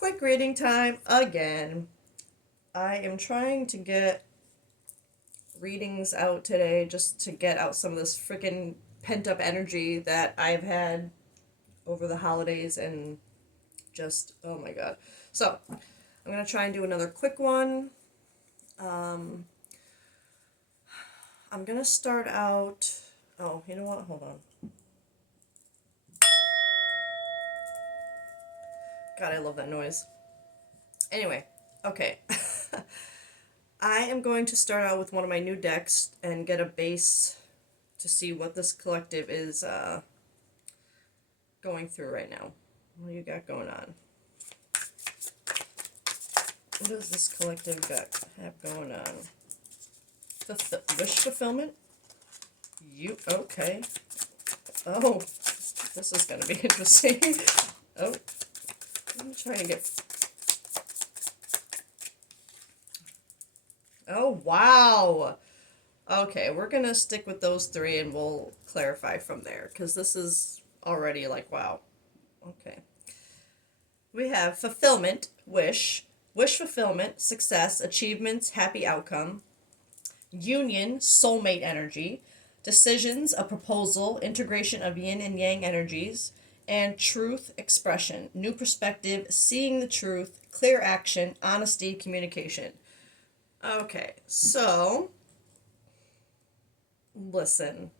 Quick reading time again. I am trying to get readings out today just to get out some of this freaking pent up energy that I've had over the holidays and just, oh my god. So, I'm going to try and do another quick one. Um, I'm going to start out. Oh, you know what? Hold on. God, I love that noise. Anyway, okay. I am going to start out with one of my new decks and get a base to see what this collective is going through right now. What do you got going on? What does this collective got have going on? Wish fulfillment? You okay? Oh, this is gonna be interesting. Oh, I'm trying to get. Oh wow. Okay, we're gonna stick with those three and we'll clarify from there because this is already like wow. Okay. We have fulfillment, wish fulfillment, success, achievements, happy outcome, union, soulmate energy, decisions, a proposal, integration of yin and yang energies, and truth expression, new perspective, seeing the truth, clear action, honesty, communication. Okay, so listen.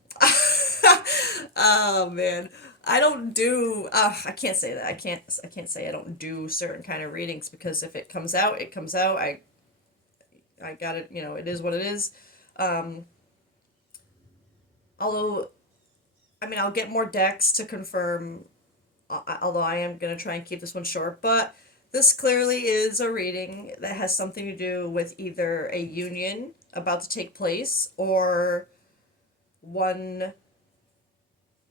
Oh man. I don't do I can't say that. I can't say I don't do certain kind of readings because if it comes out, it comes out. I got it, it is what it is. Um although I mean, I'll get more decks to confirm although I am going to try and keep this one short, but this clearly is a reading that has something to do with either a union about to take place or one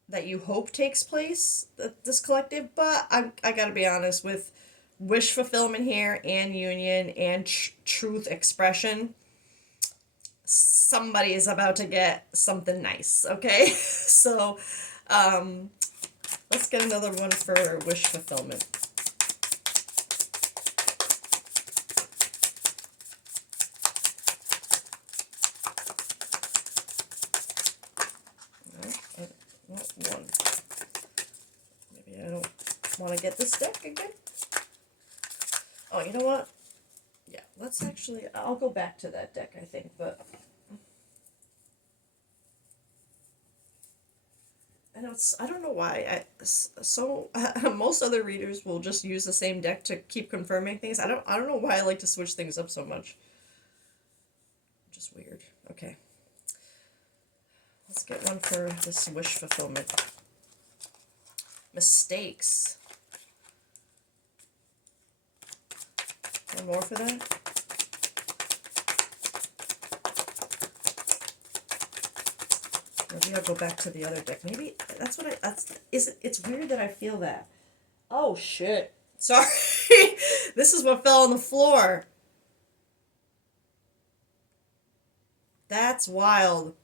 that you hope takes place, this collective, but I gotta be honest with wish fulfillment here and union and truth expression. Somebody is about to get something nice, okay? So, um, let's get another one for wish fulfillment. Not one. Maybe I don't want to get this deck again. Oh, you know what? Yeah, let's actually. I'll go back to that deck, I think, but. I don't know why. Most other readers will just use the same deck to keep confirming things. I don't know why I like to switch things up so much. Just weird. Okay. Let's get one for this wish fulfillment. Mistakes. One more for that? Maybe I'll go back to the other deck. Maybe that's what it's weird that I feel that. Oh shit. Sorry. This is what fell on the floor. That's wild.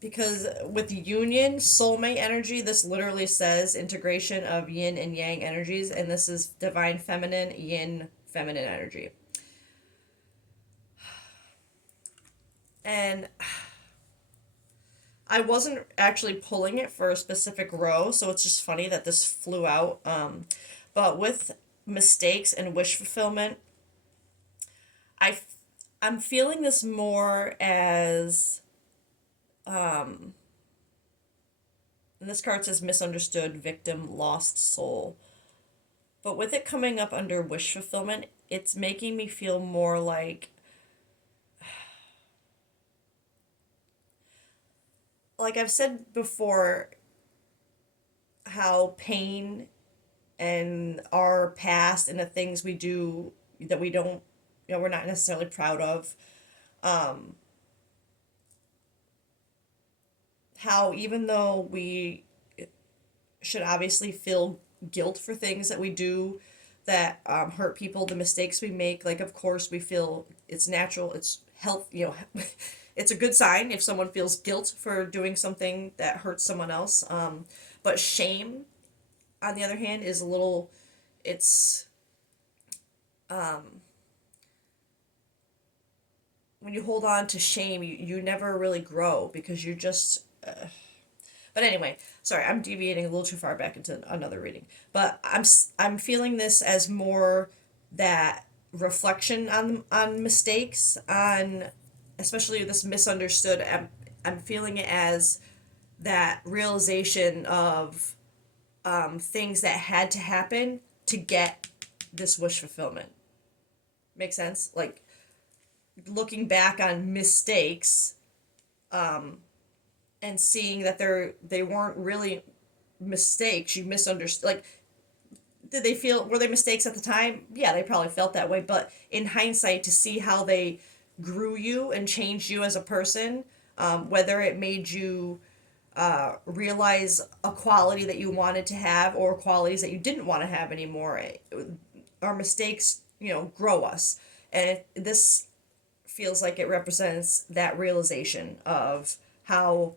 Because with union, soulmate energy, this literally says integration of yin and yang energies, and this is divine feminine, yin feminine energy. And I wasn't actually pulling it for a specific row, so it's just funny that this flew out. But with mistakes and wish fulfillment, I, I'm feeling this more as, and this card says misunderstood, victim, lost soul. But with it coming up under wish fulfillment, it's making me feel more like I've said before, how pain and our past and the things we do that we don't, we're not necessarily proud of, um, how even though we should obviously feel guilt for things that we do that hurt people, the mistakes we make, like, of course, we feel it's natural, it's health, it's a good sign if someone feels guilt for doing something that hurts someone else. But shame on the other hand, is a little, it's, when you hold on to shame, you never really grow because you're just, but anyway, sorry, I'm deviating a little too far back into another reading. But I'm feeling this as more that reflection on mistakes, on especially this misunderstood. I'm feeling it as that realization of things that had to happen to get this wish fulfillment. Make sense? Like looking back on mistakes, and seeing that they weren't really mistakes. You misunderstood. Like, did they feel, were they mistakes at the time? Yeah, they probably felt that way. But in hindsight, to see how they grew you and changed you as a person, whether it made you realize a quality that you wanted to have or qualities that you didn't want to have anymore. Our mistakes, grow us, and this feels like it represents that realization of how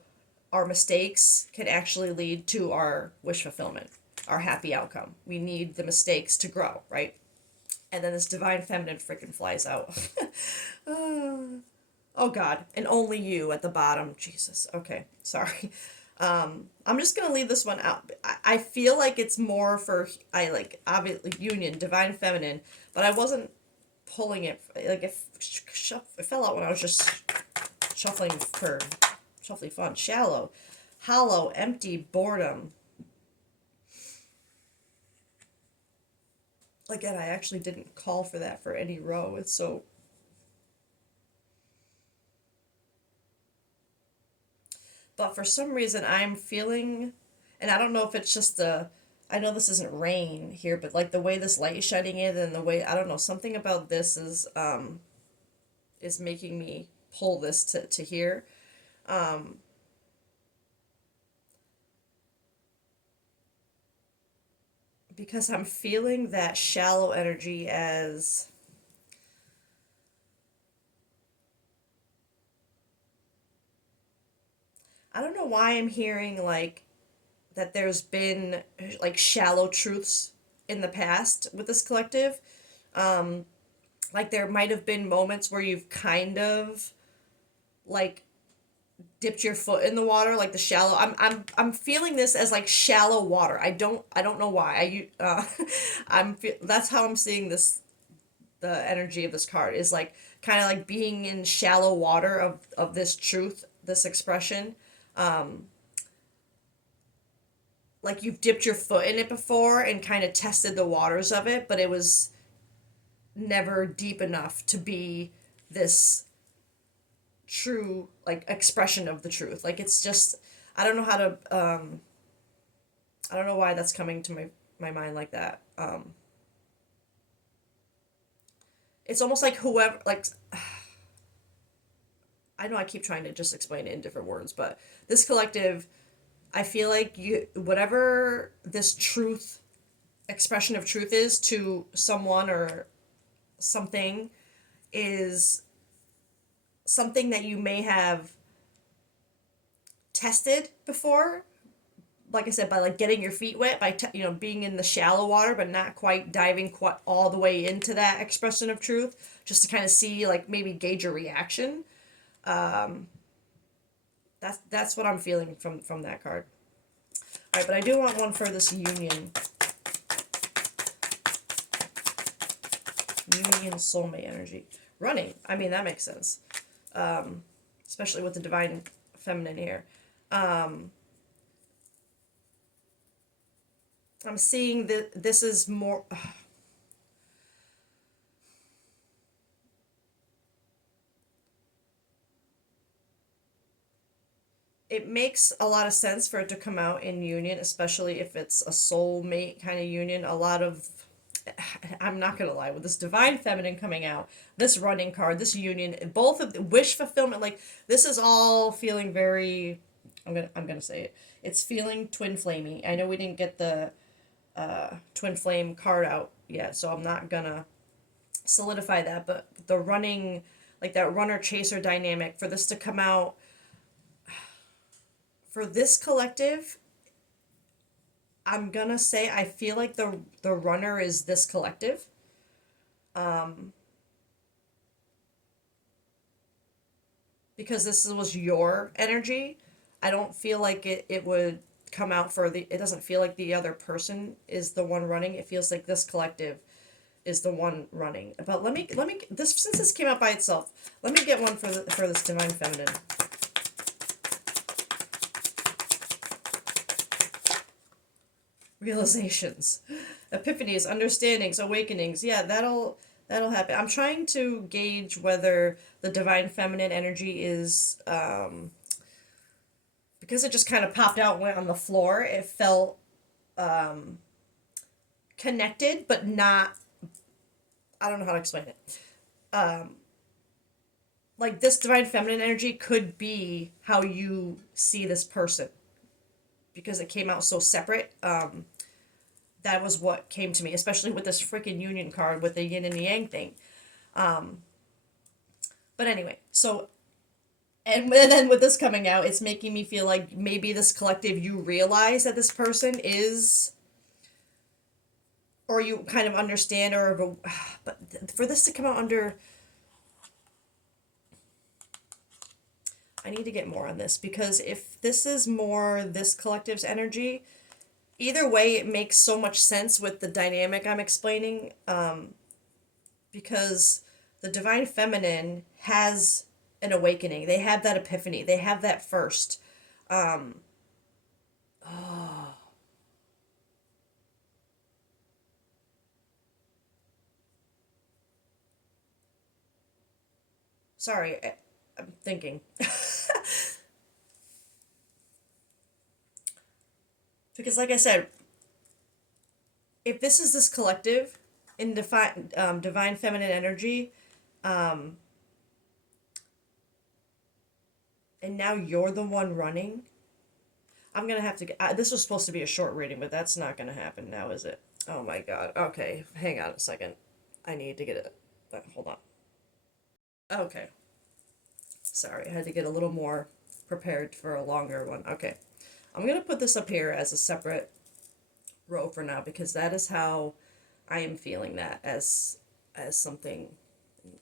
our mistakes can actually lead to our wish fulfillment, our happy outcome. We need the mistakes to grow, right? And then this divine feminine freaking flies out. Oh God, and only you at the bottom. Jesus. Okay, sorry. I'm just gonna leave this one out. I feel like it's more for, I like obviously union, divine feminine, but I wasn't pulling it like it fell out when I was just shuffling for shuffling fun. Shallow, hollow, empty, boredom. Again, I actually didn't call for that for any row. It's so. But for some reason, I'm feeling, and I don't know if it's just the. I know this isn't rain here, but like the way this light is shining in, and the way, I don't know, something about this is making me pull this to here. Um, because I'm feeling that shallow energy as, I don't know why I'm hearing like that there's been like shallow truths in the past with this collective. Um, like there might have been moments where you've kind of like dipped your foot in the water, like the shallow. I'm feeling this as like shallow water. I don't know why. That's how I'm seeing this. The energy of this card is like kind of like being in shallow water of this truth, this expression. Um, like you've dipped your foot in it before and kind of tested the waters of it, but it was never deep enough to be this true like expression of the truth. Like it's just, I don't know how to I don't know why that's coming to my mind like that. It's almost like whoever like, I know I keep trying to just explain it in different words, but this collective, I feel like you, whatever this truth, expression of truth is to someone or something, is something that you may have tested before. Like I said, by like getting your feet wet, by being in the shallow water, but not quite diving quite all the way into that expression of truth, just to kind of see, like maybe gauge your reaction. Um, that's what I'm feeling from that card. All right, but I do want one for this union soulmate energy. Running. I mean, that makes sense. Especially with the divine feminine here. Um, I'm seeing that this is more. It makes a lot of sense for it to come out in union, especially if it's a soulmate kind of union. A lot of, I'm not gonna lie, with this divine feminine coming out, this running card, this union, both of the wish fulfillment, like this is all feeling very. I'm gonna say it. It's feeling twin flamey. I know we didn't get the twin flame card out yet, so I'm not gonna solidify that. But the running, like that runner chaser dynamic, for this to come out for this collective, I'm gonna say I feel like the runner is this collective. Um, because this was your energy, I don't feel like it would come out for the, it doesn't feel like the other person is the one running. It feels like this collective is the one running. But let me this, since this came out by itself, let me get one for this divine feminine. Realizations, epiphanies, understandings, awakenings. Yeah, that'll happen. I'm trying to gauge whether the divine feminine energy is because it just kind of popped out, went on the floor. It felt connected, but not. I don't know how to explain it. Like this divine feminine energy could be how you see this person because it came out so separate. That was what came to me, especially with this freaking union card with the yin and the yang thing. But anyway, so and then with this coming out, it's making me feel like maybe this collective, you realize that this person is, or you kind of understand, or but for this to come out under, I need to get more on this because if this is more this collective's energy, either way, it makes so much sense with the dynamic I'm explaining. Because the divine feminine has an awakening. They have that epiphany. They have that first. Oh, sorry, I'm thinking. Because, like I said, if this is this collective in divine feminine energy, um, and now you're the one running, I'm gonna have to get. This was supposed to be a short reading, but that's not gonna happen now, is it? Oh my god. Okay, hang on a second. I need to get it. Hold on. Okay. Sorry, I had to get a little more prepared for a longer one. Okay. I'm gonna put this up here as a separate row for now because that is how I am feeling that as something.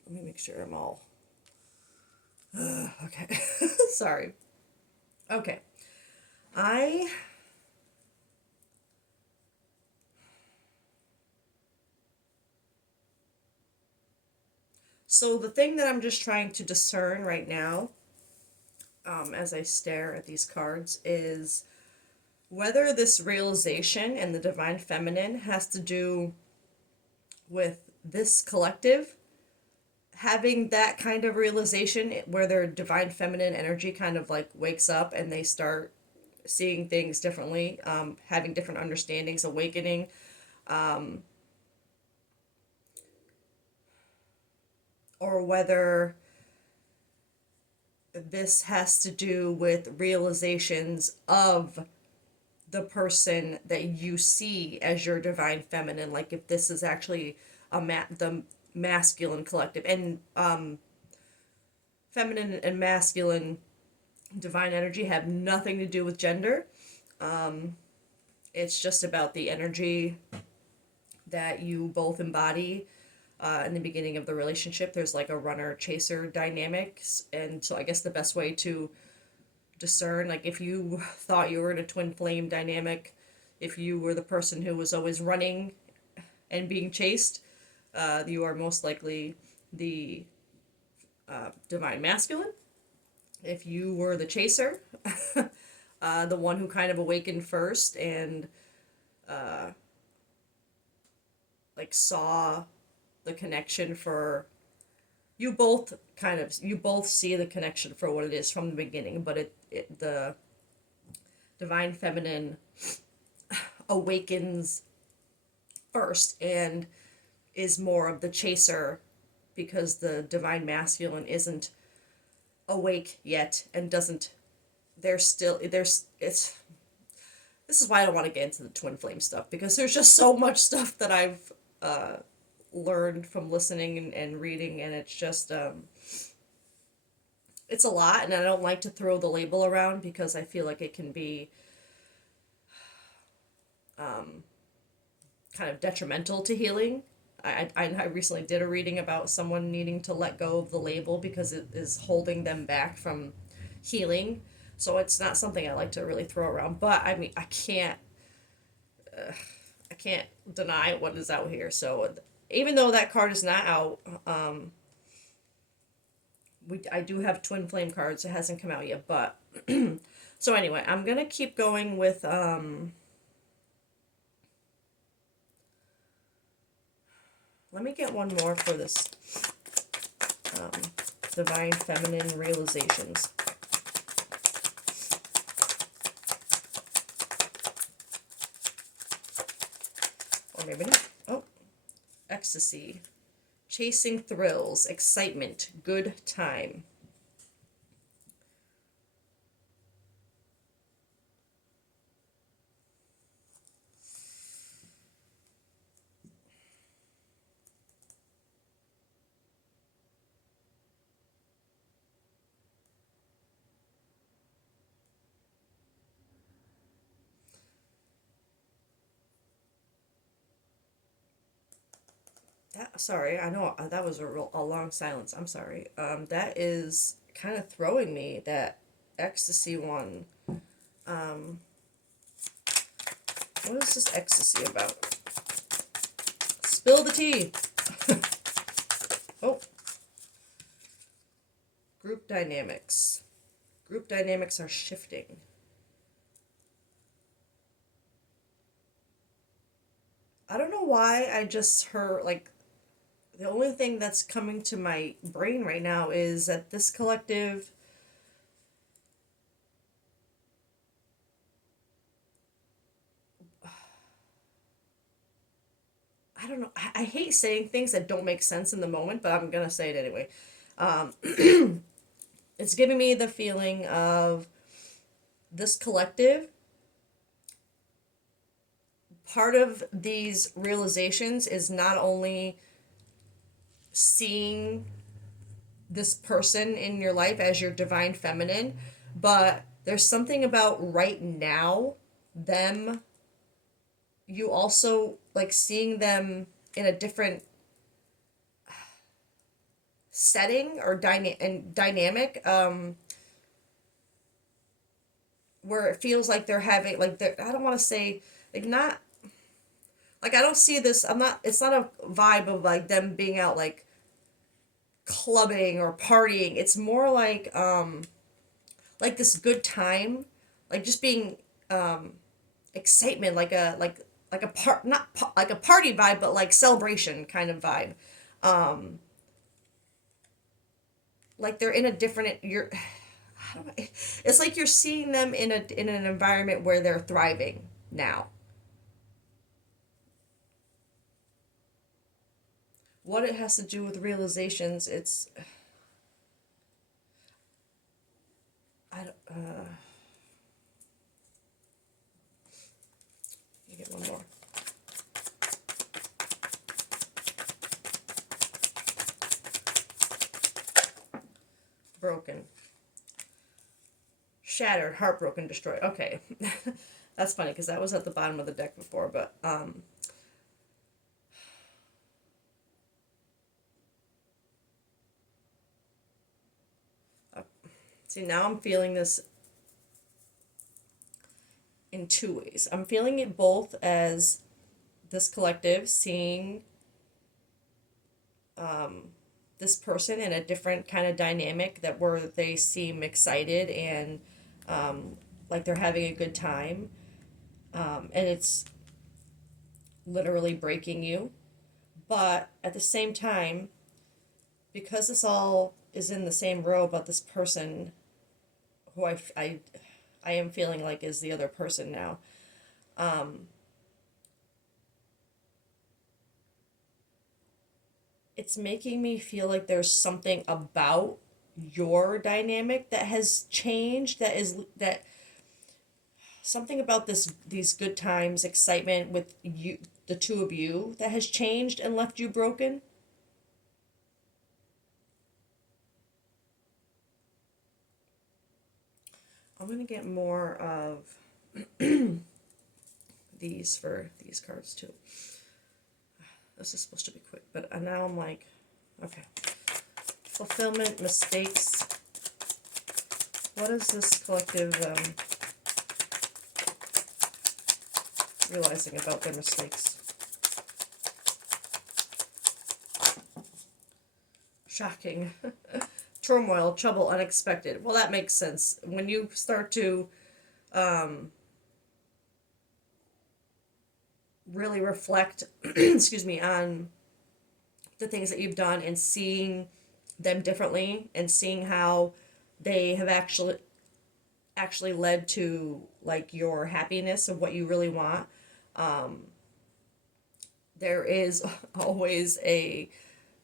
Let me make sure I'm all okay. Sorry. Okay. I So the thing that I'm just trying to discern right now, as I stare at these cards, is whether this realization and the divine feminine has to do with this collective having that kind of realization where their divine feminine energy kind of like wakes up and they start seeing things differently, having different understandings, awakening, or whether this has to do with realizations of the person that you see as your divine feminine, like if this is actually the masculine collective, and feminine and masculine divine energy have nothing to do with gender. It's just about the energy that you both embody in the beginning of the relationship. There's like a runner chaser dynamics, and so I guess the best way to discern, like if you thought you were in a twin flame dynamic, if you were the person who was always running and being chased, you are most likely the divine masculine. If you were the chaser, the one who kind of awakened first and like saw the connection for, you both see the connection for what it is from the beginning, but the divine feminine awakens first and is more of the chaser because the divine masculine isn't awake yet and doesn't, there's it's this is why I don't want to get into the twin flame stuff because there's just so much stuff that I've learned from listening and reading, and it's just it's a lot, and I don't like to throw the label around because I feel like it can be kind of detrimental to healing. I recently did a reading about someone needing to let go of the label because it is holding them back from healing. So it's not something I like to really throw around. But I mean, I can't deny what is out here. So even though that card is not out, I do have twin flame cards. It hasn't come out yet, but so anyway, I'm gonna keep going with let me get one more for this divine feminine realizations. Or maybe not. Oh, ecstasy. Chasing thrills, excitement, good time. Sorry, I know that was a long silence. I'm sorry. That is kind of throwing me, that ecstasy one. What is this ecstasy about? Spill the tea. Oh, group dynamics. Group dynamics are shifting. I don't know why I just heard, like, the only thing that's coming to my brain right now is that this collective, I don't know, I hate saying things that don't make sense in the moment, but I'm gonna say it anyway. It's giving me the feeling of this collective, part of these realizations is not only seeing this person in your life as your divine feminine, but there's something about right now, them, you also like seeing them in a different setting or dynamic, where it feels like they're having, like, they're, I don't want to say, like, not, like, I don't see this, I'm not, it's not a vibe of like them being out like clubbing or partying. It's more like this good time, like just being excitement, like a part, not like a party vibe, but like celebration kind of vibe. Like they're in a different, you're, how do I, it's like you're seeing them in an environment where they're thriving now. What it has to do with realizations, it's, I don't, let me get one more. Broken. Shattered, heartbroken, destroyed. Okay. That's funny because that was at the bottom of the deck before, but see, now I'm feeling this in two ways. I'm feeling it both as this collective seeing this person in a different kind of dynamic, that where they seem excited and like they're having a good time, and it's literally breaking you. But at the same time, because this all is in the same row about this person who I am feeling like is the other person now, it's making me feel like there's something about your dynamic that has changed, that something about these good times, excitement with you, the two of you, that has changed and left you broken. I'm gonna get more of these for these cards too. This is supposed to be quick, but now I'm like, okay. Fulfillment, mistakes. What is this collective realizing about their mistakes? Shocking. Turmoil, trouble, unexpected. Well, that makes sense. When you start to really reflect, excuse me, on the things that you've done and seeing them differently and seeing how they have actually led to like your happiness of what you really want. There is always a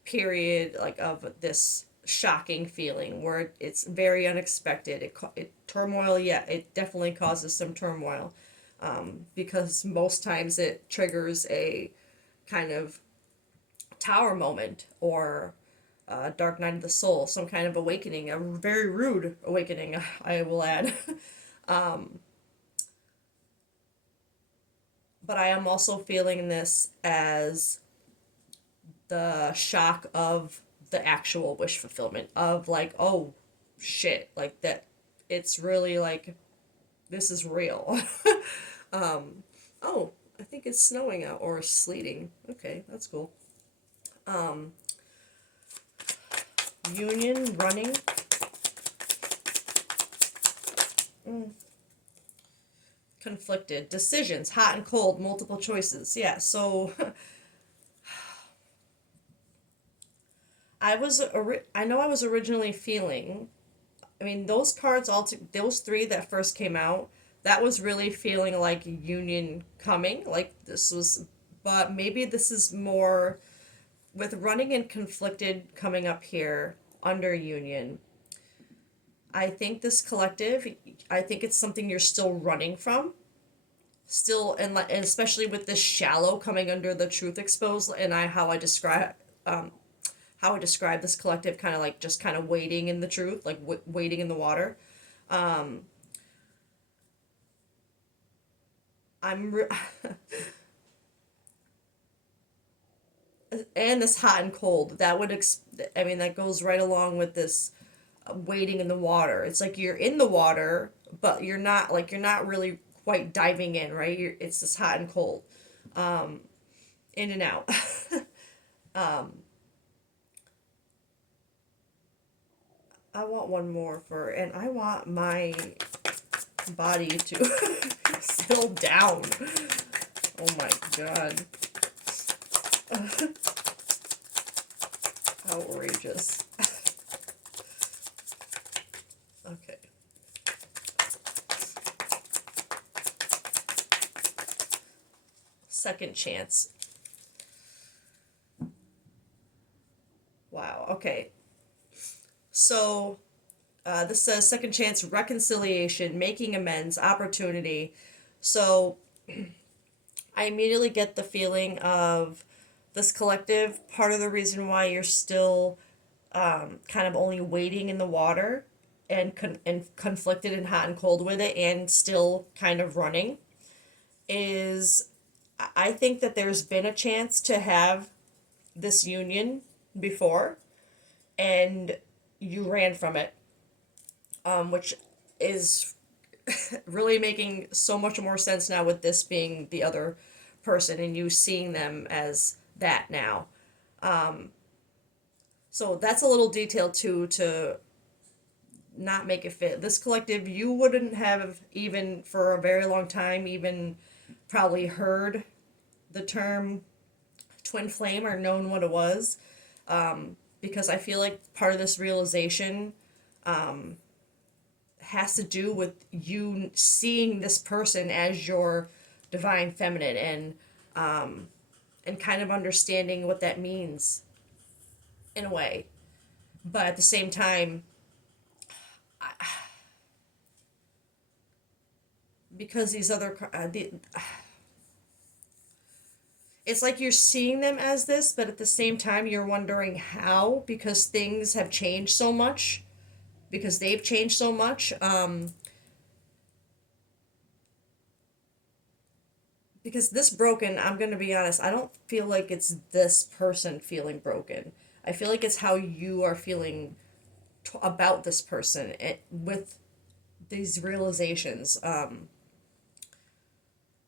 period like of this shocking feeling where it's very unexpected. It turmoil, yeah, it definitely causes some turmoil, because most times it triggers a kind of tower moment or dark night of the soul, some kind of awakening, a very rude awakening, I will add. But I am also feeling this as the shock of the actual wish fulfillment of like, oh shit, like that it's really like this is real. Oh, I think it's snowing out or sleeting. Okay, that's cool. Union, running. Conflicted. Decisions, hot and cold, multiple choices. Yeah, so I know I was originally feeling, I mean, those cards those three that first came out, that was really feeling like union coming, like this was, but maybe this is more with running and conflicted coming up here under union. I think this collective, I think it's something you're still running from, still, and especially with this shallow coming under the truth exposed, and how I describe this collective, kind of like just kind of wading in the truth, like wading in the water. I'm re- and this hot and cold that I mean that goes right along with this wading in the water. It's like you're in the water, but you're not really quite diving in, right? It's this hot and cold, in and out. I want one more and I want my body to settle down. Oh my god. Outrageous. Okay. Second chance. Wow. Okay. So, this says second chance, reconciliation, making amends, opportunity. So, I immediately get the feeling of this collective. Part of the reason why you're still kind of only wading in the water and conflicted and hot and cold with it, and still kind of running, is I think that there's been a chance to have this union before, and you ran from it, which is really making so much more sense now with this being the other person and you seeing them as that now. So that's a little detail too to not make it fit. This collective, you wouldn't have even for a very long time even probably heard the term twin flame or known what it was, because I feel like part of this realization has to do with you seeing this person as your divine feminine, and kind of understanding what that means in a way. But at the same time, because these it's like you're seeing them as this, but at the same time you're wondering how, because things have changed so much, because they've changed so much. because this broken, I'm going to be honest, I don't feel like it's this person feeling broken. I feel like it's how you are feeling about this person with these realizations,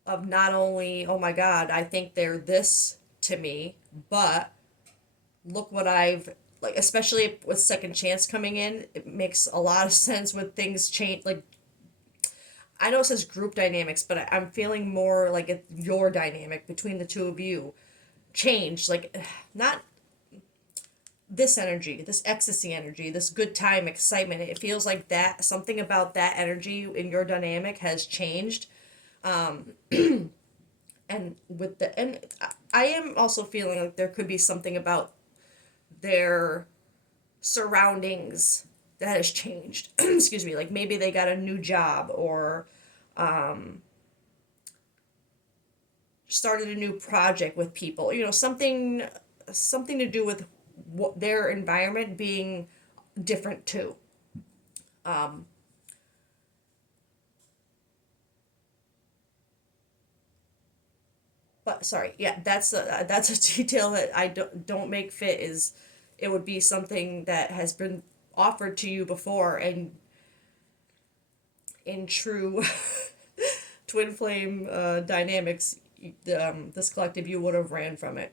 of not only, oh my God, I think they're this to me, but look what I've, like, especially with second chance coming in, it makes a lot of sense with things change. Like, I know it says group dynamics, but I'm feeling more like your dynamic between the two of you changed. Like, not this energy, this ecstasy energy, this good time excitement. It feels like that something about that energy in your dynamic has changed. And with the and I am also feeling like there could be something about their surroundings that has changed. Excuse me, like maybe they got a new job or started a new project with people. Something to do with what their environment being different too. Um, but sorry, yeah, that's a detail that I don't make fit. Is it would be something that has been offered to you before, and in true twin flame dynamics, this collective, you would have ran from it.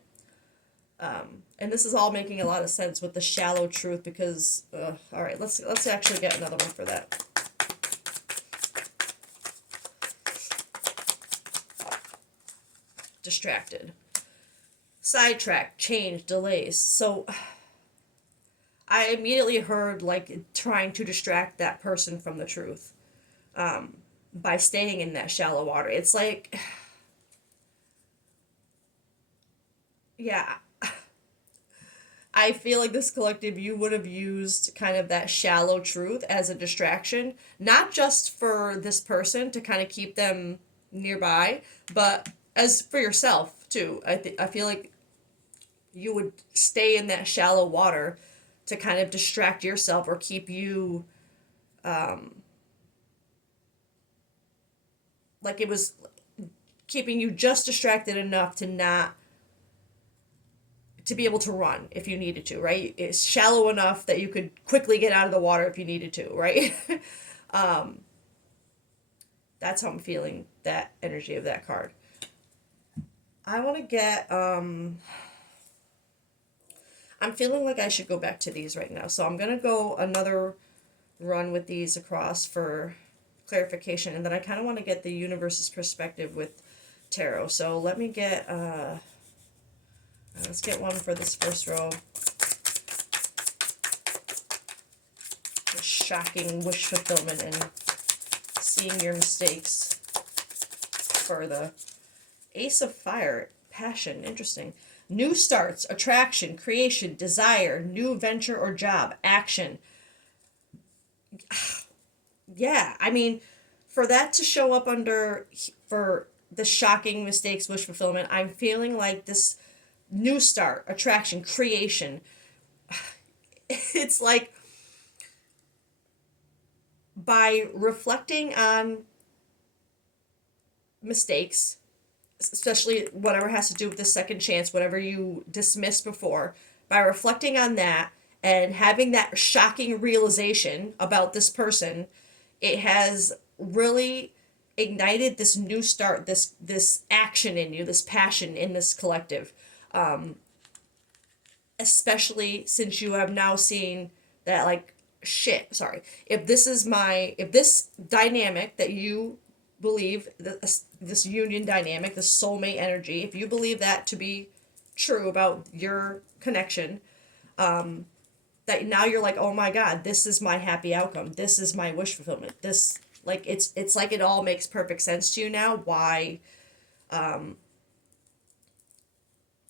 And this is all making a lot of sense with the shallow truth because all right, let's actually get another one for that. Distracted, sidetracked, change, delays. So I immediately heard like trying to distract that person from the truth, by staying in that shallow water. It's like, yeah, I feel like this collective, you would have used kind of that shallow truth as a distraction, not just for this person to kind of keep them nearby, but as for yourself too. I feel like you would stay in that shallow water to kind of distract yourself or keep you, like it was keeping you just distracted enough to not to be able to run if you needed to, right? It's shallow enough that you could quickly get out of the water if you needed to, right? That's how I'm feeling that energy of that card. I want to get I'm feeling like I should go back to these right now. So I'm going to go another run with these across for clarification, and then I kind of want to get the universe's perspective with tarot. So let me get let's get one for this first row. The shocking wish fulfillment and seeing your mistakes for the Ace of Fire, passion, interesting. New starts, attraction, creation, desire, new venture or job, action. Yeah, I mean, for that to show up under, for the shocking mistakes, wish fulfillment, I'm feeling like this new start, attraction, creation. It's like by reflecting on mistakes, especially whatever has to do with the second chance, whatever you dismissed before, by reflecting on that and having that shocking realization about this person, it has really ignited this new start, this action in you, this passion in this collective. Especially since you have now seen that, like, shit, sorry, if this dynamic that you believe, this union dynamic, this soulmate energy, if you believe that to be true about your connection, that now you're like, oh my God, this is my happy outcome, this is my wish fulfillment, this, like, it's like it all makes perfect sense to you now why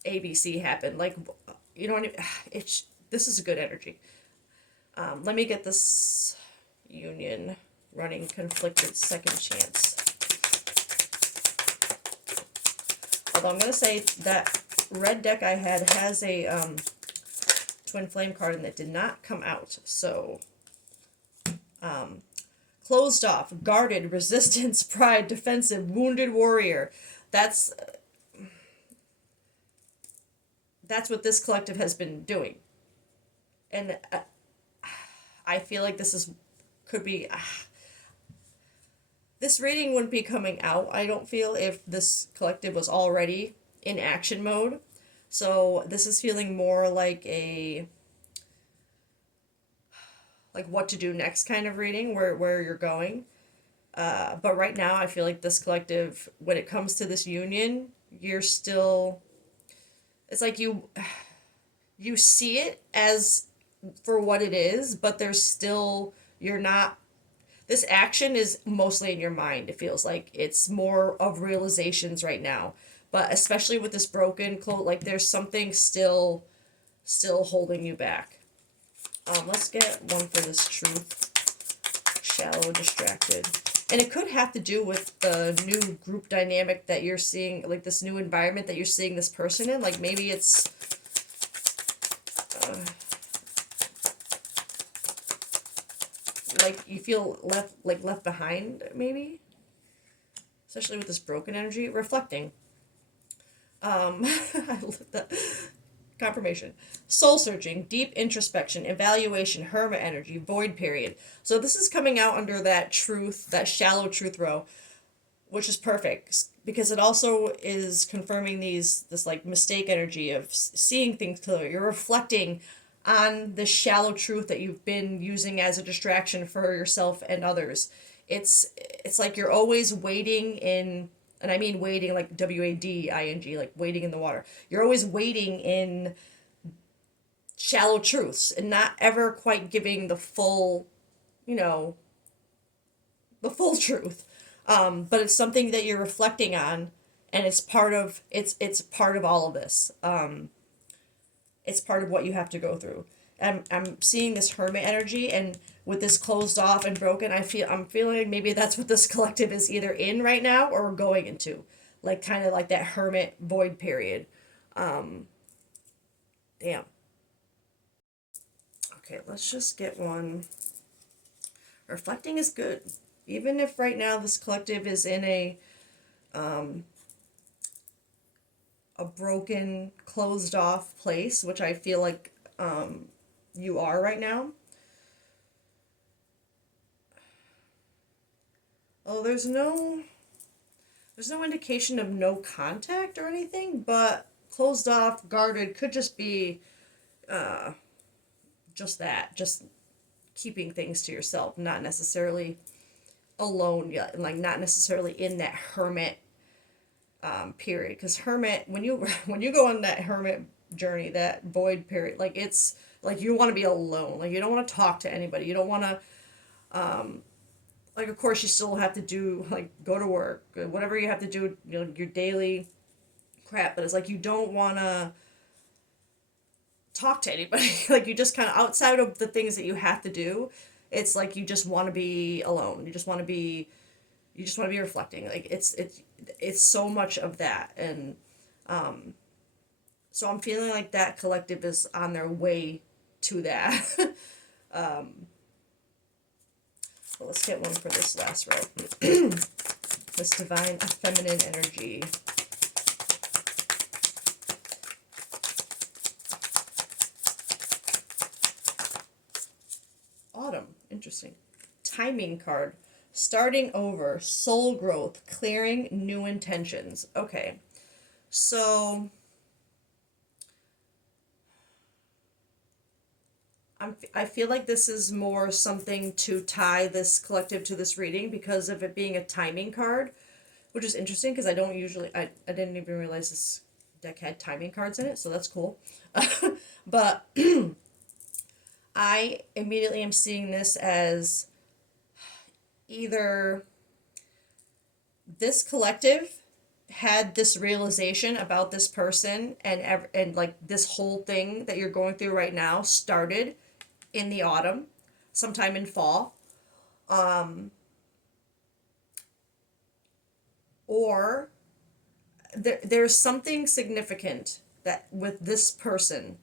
ABC happened. Like, you know what I mean? It's, this is a good energy. Let me get this union running conflicted second chance. Although I'm going to say that red deck I had has a twin flame card and it did not come out. So, closed off, guarded, resistance, pride, defensive, wounded warrior. That's that's what this collective has been doing, and I feel like this is could be this reading wouldn't be coming out, I don't feel, if this collective was already in action mode. So this is feeling more like a like what to do next kind of reading, where you're going. But right now I feel like this collective, when it comes to this union, you're still, it's like you see it as for what it is, but there's still, you're not, this action is mostly in your mind. It feels like it's more of realizations right now, but especially with this broken clothes, like there's something still holding you back. Let's get one for this truth. Shallow, distracted. And it could have to do with the new group dynamic that you're seeing, like this new environment that you're seeing this person in. Like maybe it's like you feel left behind, maybe, especially with this broken energy. Reflecting. I love that. Confirmation. Soul searching, deep introspection, evaluation, hermit energy, void period. So this is coming out under that truth, that shallow truth row, which is perfect because it also is confirming this like mistake energy of seeing things clearly. You're reflecting on the shallow truth that you've been using as a distraction for yourself and others. It's like you're always wading in, and I mean wading like wading, like wading in the water. You're always wading in shallow truths and not ever quite giving the full, you know, the full truth. But it's something that you're reflecting on, and it's part of all of this. It's part of what you have to go through. I'm seeing this hermit energy, and with this closed off and broken, I'm feeling like maybe that's what this collective is either in right now or going into, like kind of like that hermit void period. Damn. Okay, let's just get one. Reflecting is good, even if right now this collective is in a broken, closed off place, which I feel like you are right now. Oh, there's no indication of no contact or anything, but closed off, guarded could just be just that, just keeping things to yourself, not necessarily alone yet, like not necessarily in that hermit period. Because hermit, when you when you go on that hermit journey, that void period, like it's like you want to be alone, like you don't want to talk to anybody, you don't want to like of course you still have to do like go to work, whatever you have to do, you know, your daily crap, but it's like you don't want to talk to anybody. Like you just kind of outside of the things that you have to do, it's like you just want to be alone, you just want to be reflecting, like it's so much of that. And so I'm feeling like that collective is on their way to that. Well, let's get one for this last row. This divine feminine energy. Autumn. Interesting. Timing card. Starting over. Soul growth. Clearing new intentions. Okay. So I feel like this is more something to tie this collective to this reading because of it being a timing card, which is interesting because I didn't even realize this deck had timing cards in it, so that's cool. But I immediately am seeing this as either this collective had this realization about this person, and like this whole thing that you're going through right now started in the autumn, sometime in fall, or there's something significant that with this person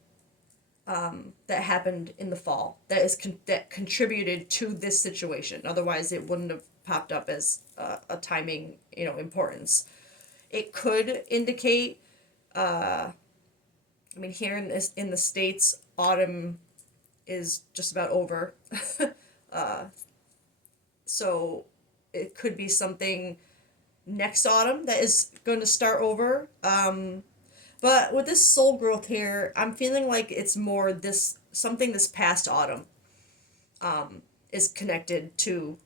that happened in the fall that contributed to this situation. Otherwise, it wouldn't have popped up as a timing, importance. It could indicate, I mean, here in the States, autumn is just about over. So it could be something next autumn that is going to start over. But with this soul growth here, I'm feeling like it's more this something this past autumn is connected to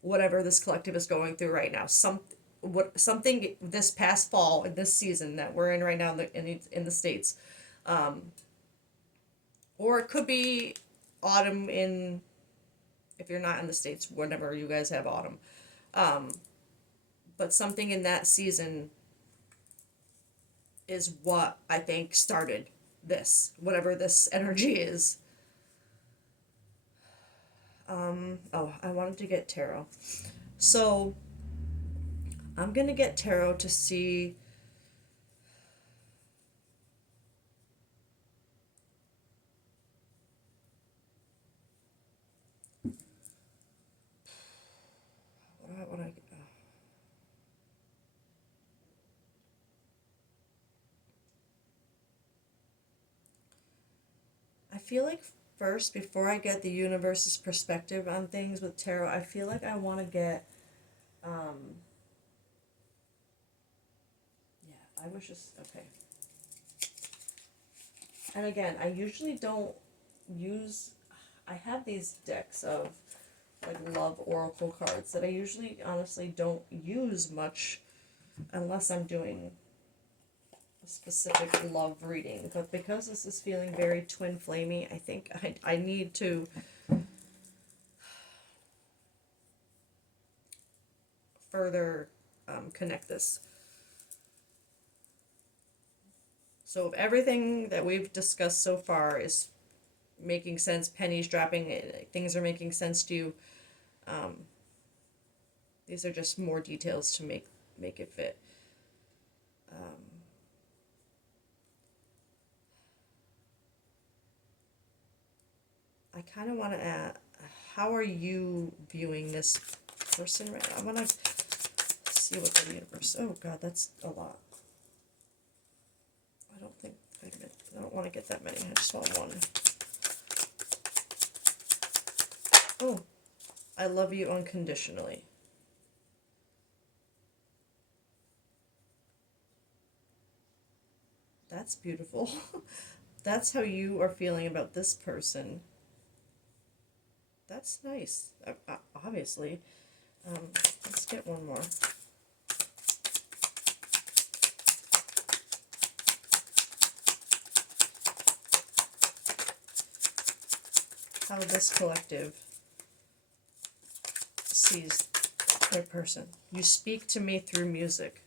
whatever this collective is going through right now. Something this past fall in this season that we're in right now in the States, or it could be autumn in, if you're not in the States, whenever you guys have autumn. But something in that season is what I think started this, whatever this energy is. Oh, I wanted to get tarot. So I'm going to get tarot to see. What I, I feel like first, before I get the universe's perspective on things with tarot, I feel like I want to get, yeah, I was just, okay. And again, I usually don't use, I have these decks of like love oracle cards that I usually honestly don't use much unless I'm doing a specific love reading. But because this is feeling very twin flamey, I think I need to further connect this. So if everything that we've discussed so far is making sense, pennies dropping, things are making sense to you, these are just more details to make it fit. I kind of want to add, how are you viewing this person right now? I want to see what the universe, oh god, that's a lot. I don't think, I don't want to get that many, I just want one. Oh, I love you unconditionally. That's beautiful. That's how you are feeling about this person. That's nice, obviously. Let's get one more. How this collective sees their person. You speak to me through music.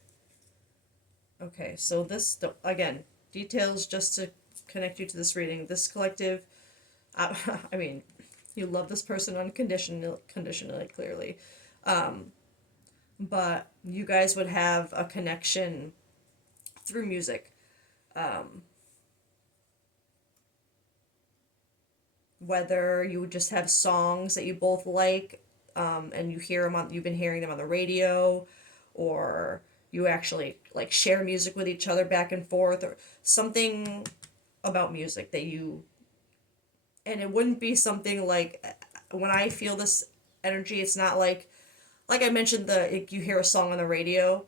Okay, so this, again, details just to connect you to this reading. This collective, I mean, you love this person unconditionally, clearly. But you guys would have a connection through music. Whether you would just have songs that you both like, and you've been hearing them on the radio, or you actually like share music with each other back and forth, or something about music that you, and it wouldn't be something like, when I feel this energy, it's not like I mentioned, you hear a song on the radio,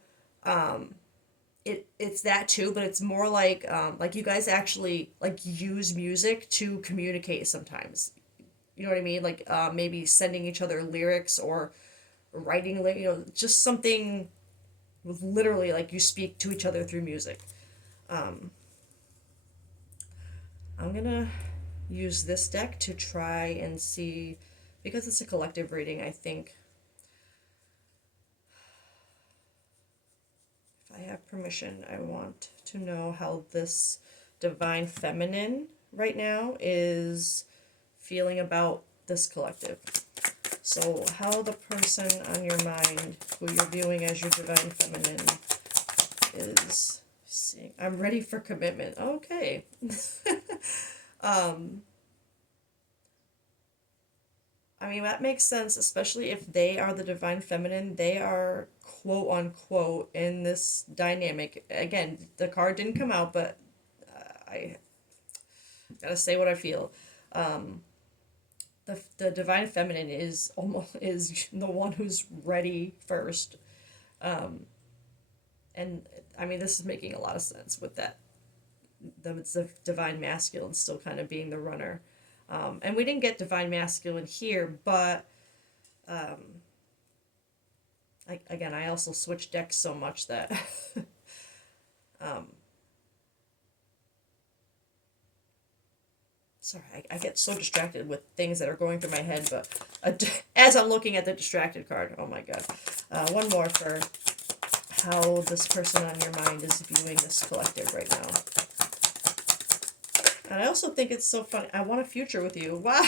it's that too, but it's more like you guys actually like use music to communicate sometimes. You know what I mean? Like maybe sending each other lyrics or writing, just something with literally like you speak to each other through music. I'm gonna use this deck to try and see, because it's a collective reading, I think if I have permission, I want to know how this divine feminine right now is feeling about this collective. So how the person on your mind who you're viewing as your divine feminine is seeing. I'm ready for commitment. Okay. I mean, that makes sense, especially if they are the divine feminine. They are quote unquote in this dynamic. Again, the card didn't come out, but I gotta say what I feel. The divine feminine is almost is the one who's ready first, and I mean this is making a lot of sense with that. The divine masculine still kind of being the runner, and we didn't get divine masculine here, but again, I also switched decks so much that sorry, I get so distracted with things that are going through my head, but as I'm looking at the distracted card, oh my god. One more for how this person on your mind is viewing this collective right now. And I also think it's so funny. I want a future with you. Wow.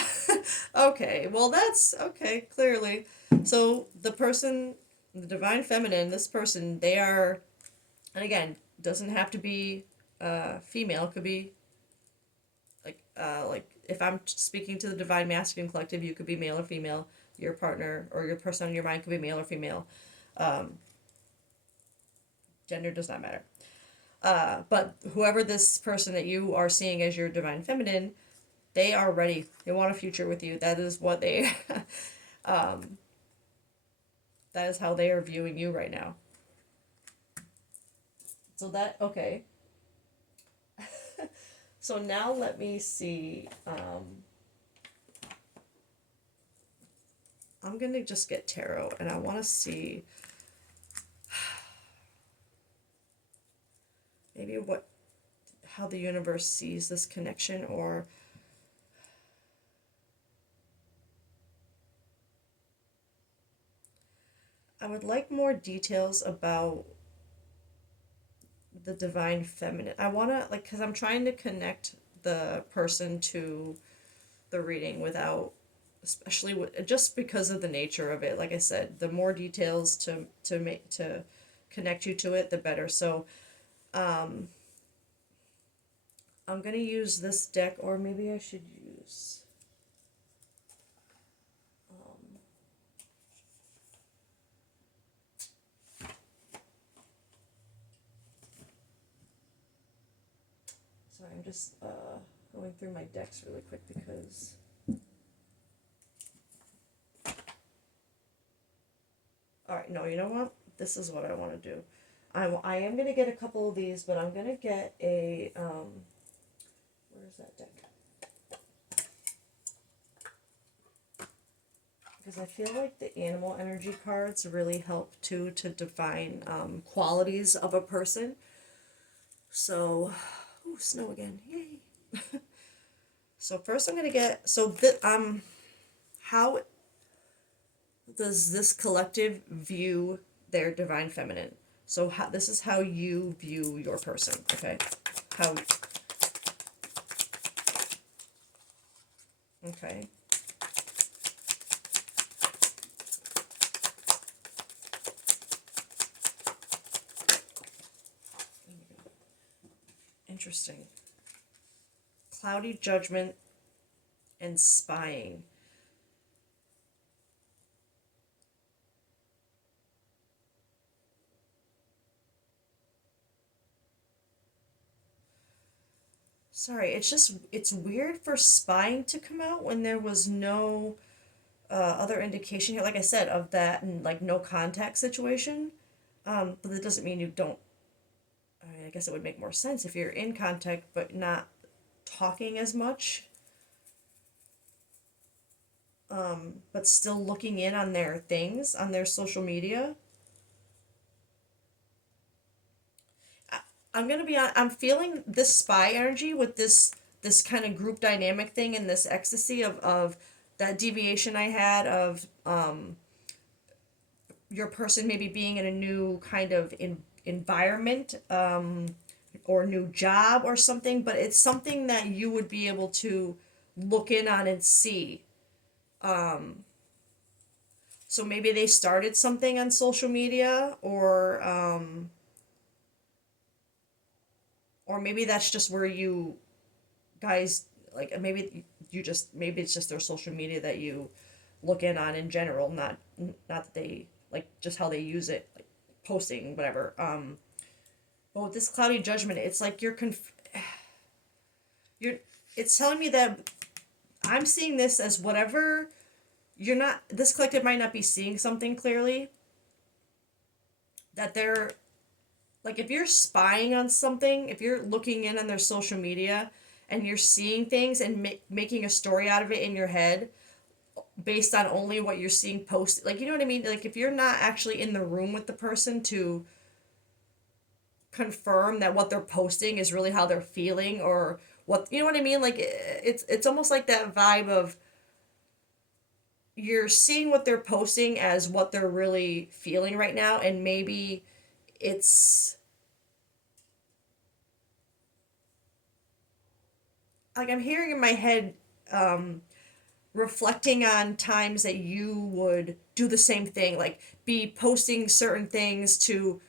Okay, well, that's okay, clearly. So, the person, the divine feminine, this person, they are, and again, doesn't have to be female, could be like if I'm speaking to the divine masculine collective, you could be male or female. Your partner or your person on your mind could be male or female. Gender does not matter. But whoever this person that you are seeing as your divine feminine, they are ready. They want a future with you. That is what they. That is how they are viewing you right now. So that okay. So now let me see. I'm gonna just get tarot, and I want to see maybe how the universe sees this connection, or I would like more details about the divine feminine. I want to like because I'm trying to connect the person to the reading without especially just because of the nature of it. Like I said, the more details to connect you to it, the better. So I'm gonna use this deck, or maybe I should use. Sorry, I'm just going through my decks really quick because. All right, no, you know what? This is what I want to do. I am gonna get a couple of these, but I'm gonna get a where's that deck? Because I feel like the animal energy cards really help too to define qualities of a person. So, ooh, snow again! Yay! So first, I'm gonna get how does this collective view their divine feminine? So how this is how you view your person, okay? How okay. Interesting. Cloudy judgment and spying. Sorry, it's weird for spying to come out when there was no other indication here, like I said, of that and like no contact situation. But that doesn't mean you don't. I mean, I guess it would make more sense if you're in contact but not talking as much, but still looking in on their things on their social media. I'm gonna be on. I'm feeling this spy energy with this kind of group dynamic thing and this ecstasy of that deviation I had of your person maybe being in a new kind of environment or new job or something, but it's something that you would be able to look in on and see. So maybe they started something on social media, or maybe that's just where you guys like maybe you just maybe it's just their social media that you look in on in general, not that they like just how they use it, like posting whatever. But with this cloudy judgment, it's like you're it's telling me that I'm seeing this as whatever you're not, this collective might not be seeing something clearly, that they're like, if you're spying on something, if you're looking in on their social media and you're seeing things and making a story out of it in your head based on only what you're seeing posted, like, you know what I mean, like if you're not actually in the room with the person to confirm that what they're posting is really how they're feeling, or what, you know what I mean, like it's almost like that vibe of you're seeing what they're posting as what they're really feeling right now, and maybe it's like I'm hearing in my head, reflecting on times that you would do the same thing, like be posting certain things to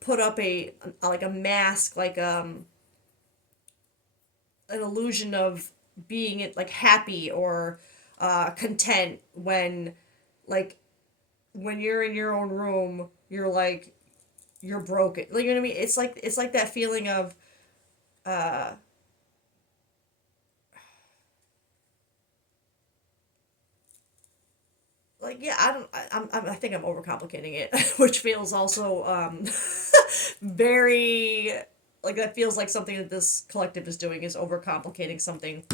put up a like a mask, like an illusion of being like happy or content, when like when you're in your own room you're like you're broken, like, you know what I mean, it's like that feeling of uh like, yeah, I don't I think I'm overcomplicating it which feels also very like, that feels like something that this collective is doing, is overcomplicating something,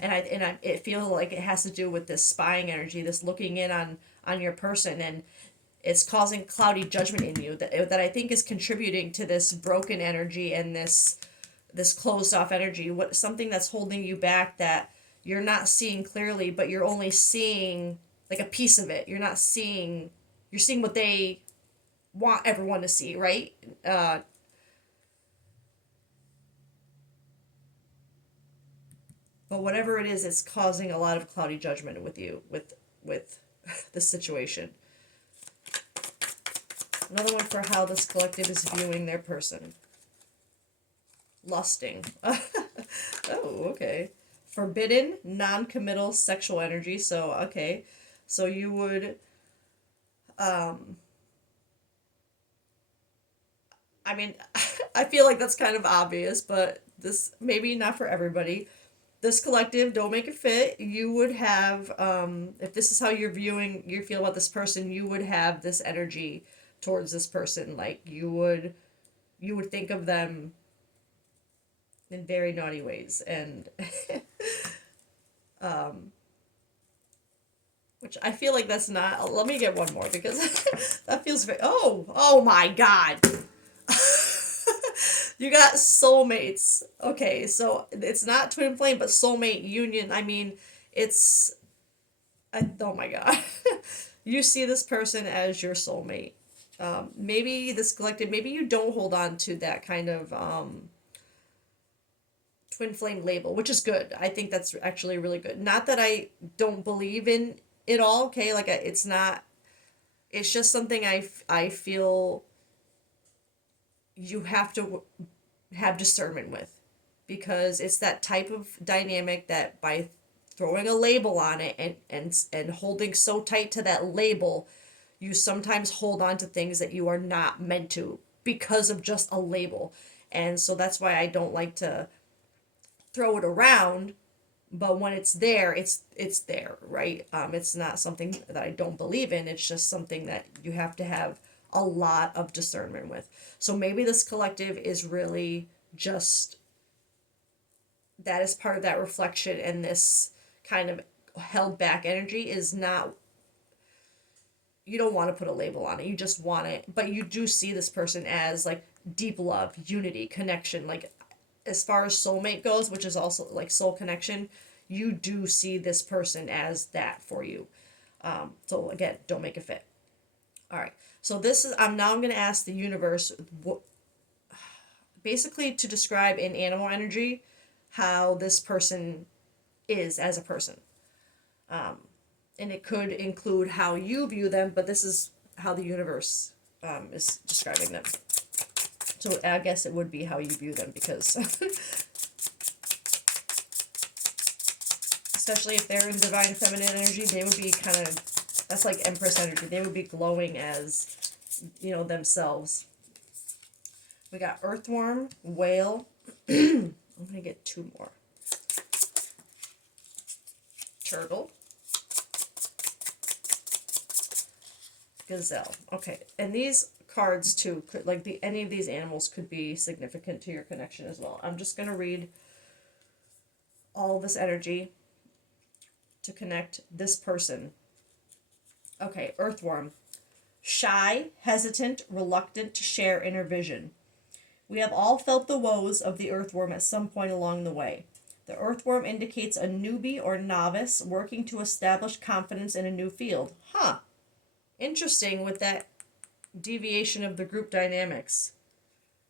and I it feels like it has to do with this spying energy, this looking in on your person, and it's causing cloudy judgment in you that I think is contributing to this broken energy and this closed off energy, what something that's holding you back, that you're not seeing clearly, but you're only seeing like a piece of it. You're not seeing, you're seeing what they want everyone to see, right? uh but whatever it is, it's causing a lot of cloudy judgment with you, with this situation. Another one for how this collective is viewing their person. Lusting. Oh, okay. Forbidden, non-committal sexual energy. So, okay. So you would, um, I mean, I feel like that's kind of obvious, but this maybe not for everybody. This collective, don't make it fit. You would have, if this is how you're viewing, you feel about this person, you would have this energy towards this person. Like you would think of them in very naughty ways, and which I feel like that's not. Let me get one more because that feels very. Oh my God! You got soulmates. Okay, so it's not twin flame, but soulmate union. I mean, it's. Oh my God! You see this person as your soulmate. Maybe this collective. Maybe you don't hold on to that kind of twin flame label, which is good. I think that's actually really good. Not that I don't believe in it all, okay? Like, it's not, it's just something I feel you have to have discernment with, because it's that type of dynamic that by throwing a label on it and holding so tight to that label, you sometimes hold on to things that you are not meant to because of just a label. And so that's why I don't like to throw it around, but when it's there, it's there, right? It's not something that I don't believe in. It's just something that you have to have a lot of discernment with. So maybe this collective is really just, that is part of that reflection, and this kind of held back energy is not, you don't want to put a label on it, you just want it, but you do see this person as like deep love, unity, connection, like as far as soulmate goes, which is also like soul connection, you do see this person as that for you. So again, don't make it fit. All right. So this is, I'm going to ask the universe what, basically to describe in animal energy how this person is as a person. And it could include how you view them, but this is how the universe is describing them. So I guess it would be how you view them, because especially if they're in divine feminine energy, they would be kind of, that's like Empress energy. They would be glowing as, themselves. We got earthworm, whale. I'm going to get two more. Turtle. Gazelle. Okay, and these cards too could, like, any of these animals could be significant to your connection as well. I'm just going to read all this energy to connect this person. Okay, earthworm. Shy, hesitant, reluctant to share inner vision. We have all felt the woes of the earthworm at some point along the way. The earthworm indicates a newbie or novice working to establish confidence in a new field. Huh. Interesting with that deviation of the group dynamics.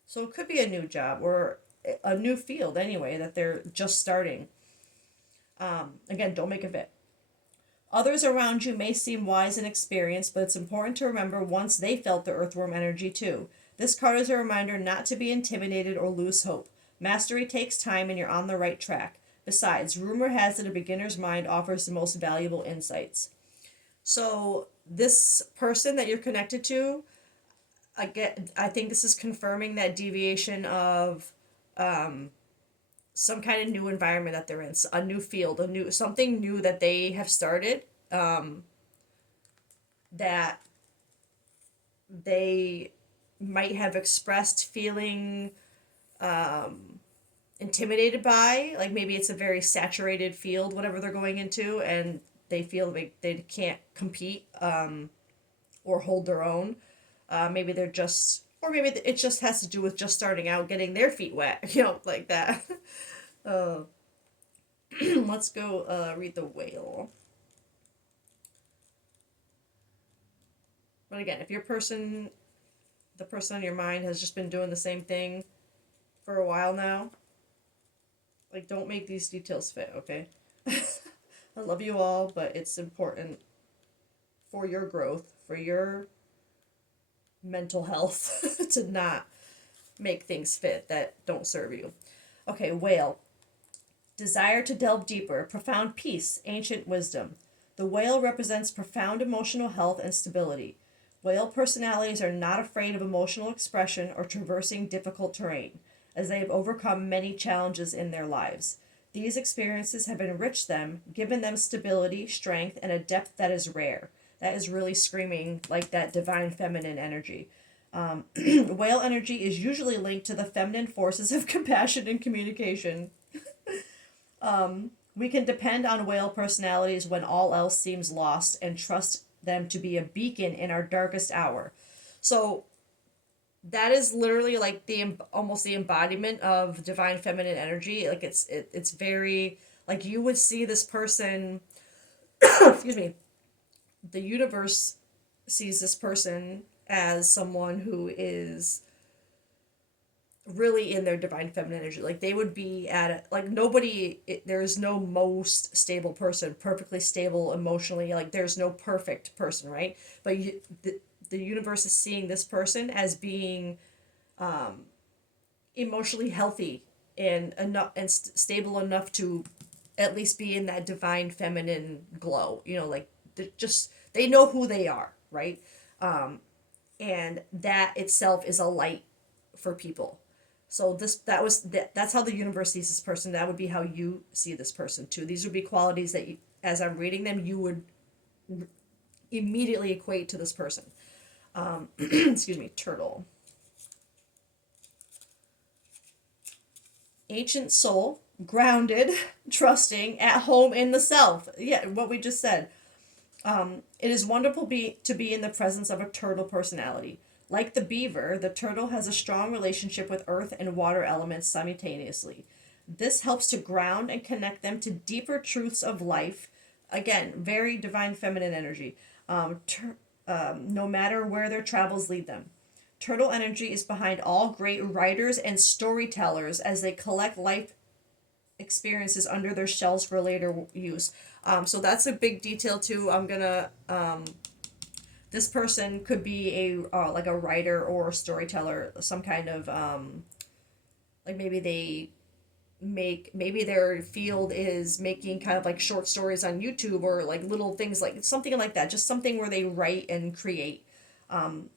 So it could be a new job or a new field anyway that they're just starting. Again, don't make a fit. Others around you may seem wise and experienced, but it's important to remember once they felt the earthworm energy too. This card is a reminder not to be intimidated or lose hope. Mastery takes time and you're on the right track. Besides, rumor has it a beginner's mind offers the most valuable insights. So this person that you're connected to, I think this is confirming that deviation of some kind of new environment that they're in, a new field, something new that they have started, that they might have expressed feeling intimidated by. Like maybe it's a very saturated field, whatever they're going into, and they feel like they can't compete or hold their own. Maybe they're just, or maybe it just has to do with just starting out, getting their feet wet, like that. Let's go read the whale. But again, if the person on your mind has just been doing the same thing for a while now, like, don't make these details fit, okay? I love you all, but it's important for your growth, for your mental health, to not make things fit that don't serve you. Okay, whale. Desire to delve deeper, profound peace, ancient wisdom. The whale represents profound emotional health and stability. Whale personalities are not afraid of emotional expression or traversing difficult terrain, as they have overcome many challenges in their lives. These experiences have enriched them, given them stability, strength, and a depth that is rare. That is really screaming like that divine feminine energy. Whale energy is usually linked to the feminine forces of compassion and communication. We can depend on whale personalities when all else seems lost and trust them to be a beacon in our darkest hour. So that is literally like almost the embodiment of divine feminine energy. Like it's very, like, you would see this person excuse me, the universe sees this person as someone who is really in their divine feminine energy. Like they would be at it, like there's no most stable person, perfectly stable emotionally. Like there's no perfect person, right? But the universe is seeing this person as being emotionally healthy and enough and stable enough to at least be in that divine feminine glow. Like they know who they are, right? And that itself is a light for people. So that's how the universe sees this person. That would be how you see this person too. These would be qualities that as I'm reading them, you would immediately equate to this person. Excuse me, turtle. Ancient soul, grounded, trusting, at home in the self. Yeah, what we just said. It is wonderful to be in the presence of a turtle personality. Like the beaver, the turtle has a strong relationship with earth and water elements simultaneously. This helps to ground and connect them to deeper truths of life. Again, very divine feminine energy. No matter where their travels lead them. Turtle energy is behind all great writers and storytellers as they collect life experiences under their shells for later use. So that's a big detail too. I'm gonna this person could be a like a writer or a storyteller, some kind of like maybe maybe their field is making kind of like short stories on YouTube or like little things like something like that, just something where they write and create.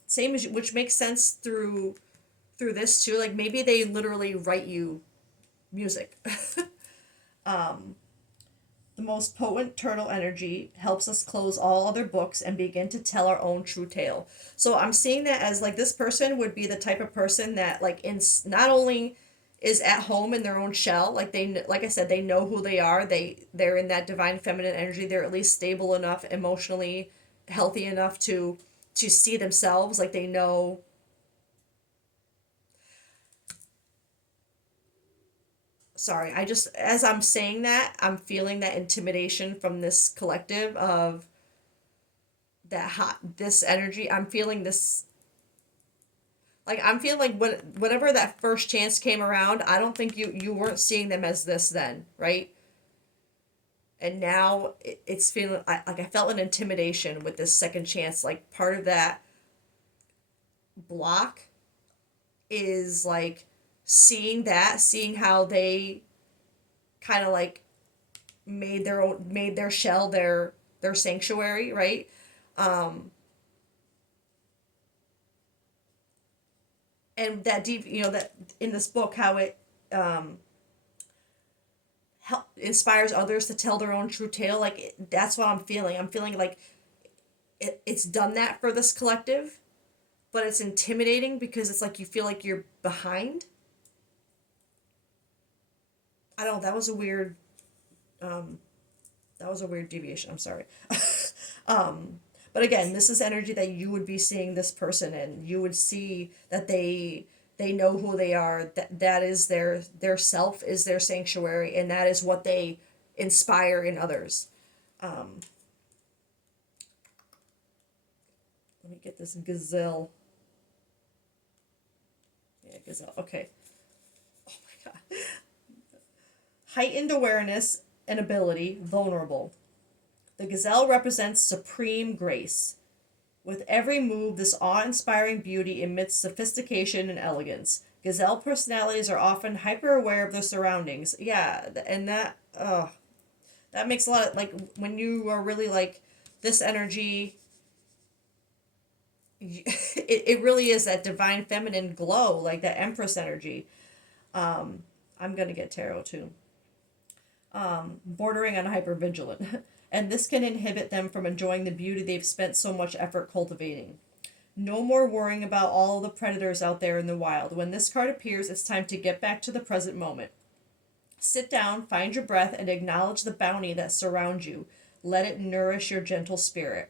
Same as, which makes sense through this too. Like maybe they literally write you music. The most potent turtle energy helps us close all other books and begin to tell our own true tale. So I'm seeing that as like this person would be the type of person that like in not only is at home in their own shell, like they, like I said, they know who they are. They're in that divine feminine energy. They're at least stable enough, emotionally healthy enough to see themselves, like they know. Sorry, I just, as I'm saying that, I'm feeling that intimidation from this collective of that hot, this energy. I'm feeling this, like I'm feeling like whatever that first chance came around, I don't think you weren't seeing them as this then, right? And now it's feeling like I felt an intimidation with this second chance. Like part of that block is like seeing how they kind of like made their shell their sanctuary, right? Um, and that deep, that in this book, how it um, help inspires others to tell their own true tale. Like that's what I'm feeling. I'm feeling like it's done that for this collective, but it's intimidating because it's like you feel like you're behind. I don't know. Um, that was a weird deviation. I'm sorry. um, but again, this is energy that you would be seeing this person in. You would see that they know who they are. That is their self is their sanctuary, and that is what they inspire in others. Um, Let me get this gazelle. Yeah, gazelle. Okay. Oh my god. Heightened awareness and ability, vulnerable. The gazelle represents supreme grace. With every move, this awe-inspiring beauty emits sophistication and elegance. Gazelle personalities are often hyper-aware of their surroundings. Yeah, and that makes a lot of, like, when you are really like this energy, it really is that divine feminine glow, like that empress energy. I'm gonna get tarot too. Bordering on hypervigilant. And this can inhibit them from enjoying the beauty they've spent so much effort cultivating. No more worrying about all the predators out there in the wild. When this card appears, it's time to get back to the present moment. Sit down, find your breath, and acknowledge the bounty that surrounds you. Let it nourish your gentle spirit.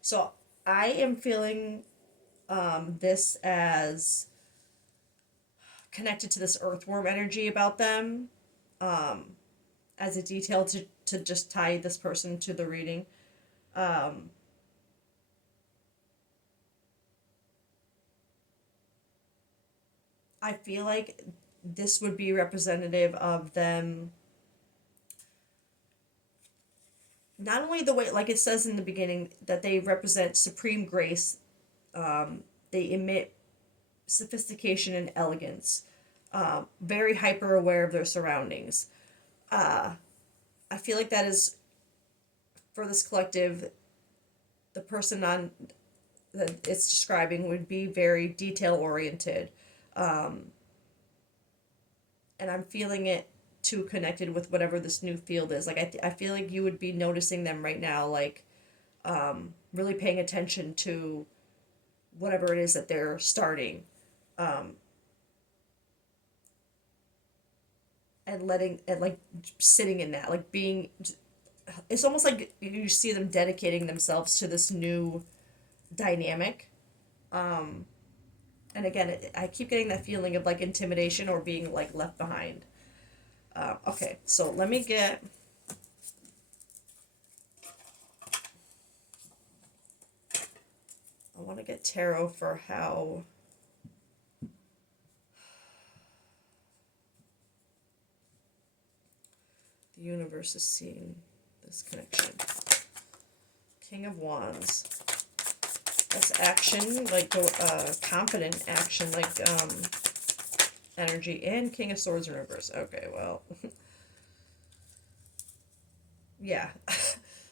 So I am feeling this as connected to this earthworm energy about them, as a detail to just tie this person to the reading. Um, I feel like this would be representative of them, not only the way, like it says in the beginning, that they represent supreme grace, they emit sophistication and elegance, very hyper aware of their surroundings. I feel like that is, for this collective, the person on that it's describing would be very detail oriented. Um, and I'm feeling it too connected with whatever this new field is. Like I feel like you would be noticing them right now, like really paying attention to whatever it is that they're starting, um, and letting and like sitting in that, like being. It's almost like you see them dedicating themselves to this new dynamic. Um, and again, I keep getting that feeling of like intimidation or being like left behind. Okay, so let me get. I want to get tarot for how. The universe is seeing this connection. King of Wands. That's action, like confident action, like energy and King of Swords in reverse. Okay, well, yeah.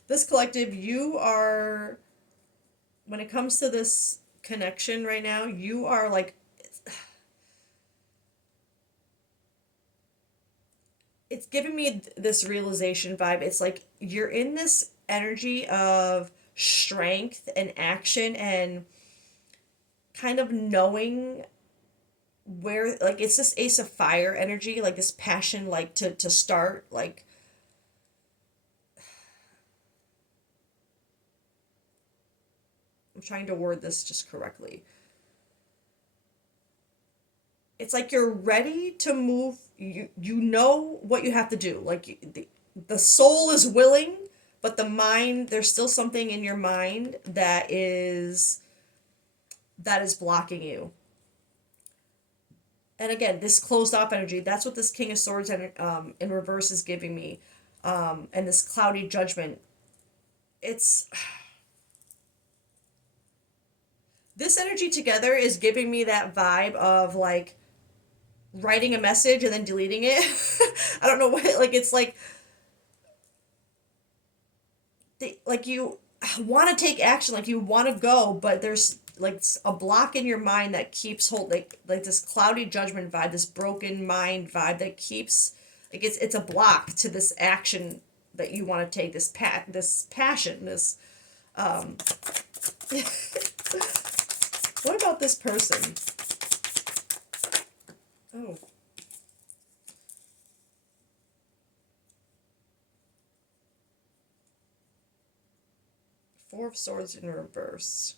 This collective, you are, when it comes to this connection right now, you are like, it's giving me this realization vibe. It's like you're in this energy of strength and action and kind of knowing where, like, it's this Ace of Fire energy, like this passion, like to start, like, I'm trying to word this just correctly. It's like you're ready to move. You know what you have to do. Like the soul is willing, but the mind, there's still something in your mind that is blocking you. And again, this closed off energy, that's what this King of Swords in reverse is giving me. And this cloudy judgment. It's this energy together is giving me that vibe of like writing a message and then deleting it. I don't know what, like, it's like you want to take action, like you want to go, but there's like a block in your mind that keeps hold, like this cloudy judgment vibe, this broken mind vibe that keeps, like, it's a block to this action that you want to take, this passion, this um what about this person? Oh, Four of Swords in reverse.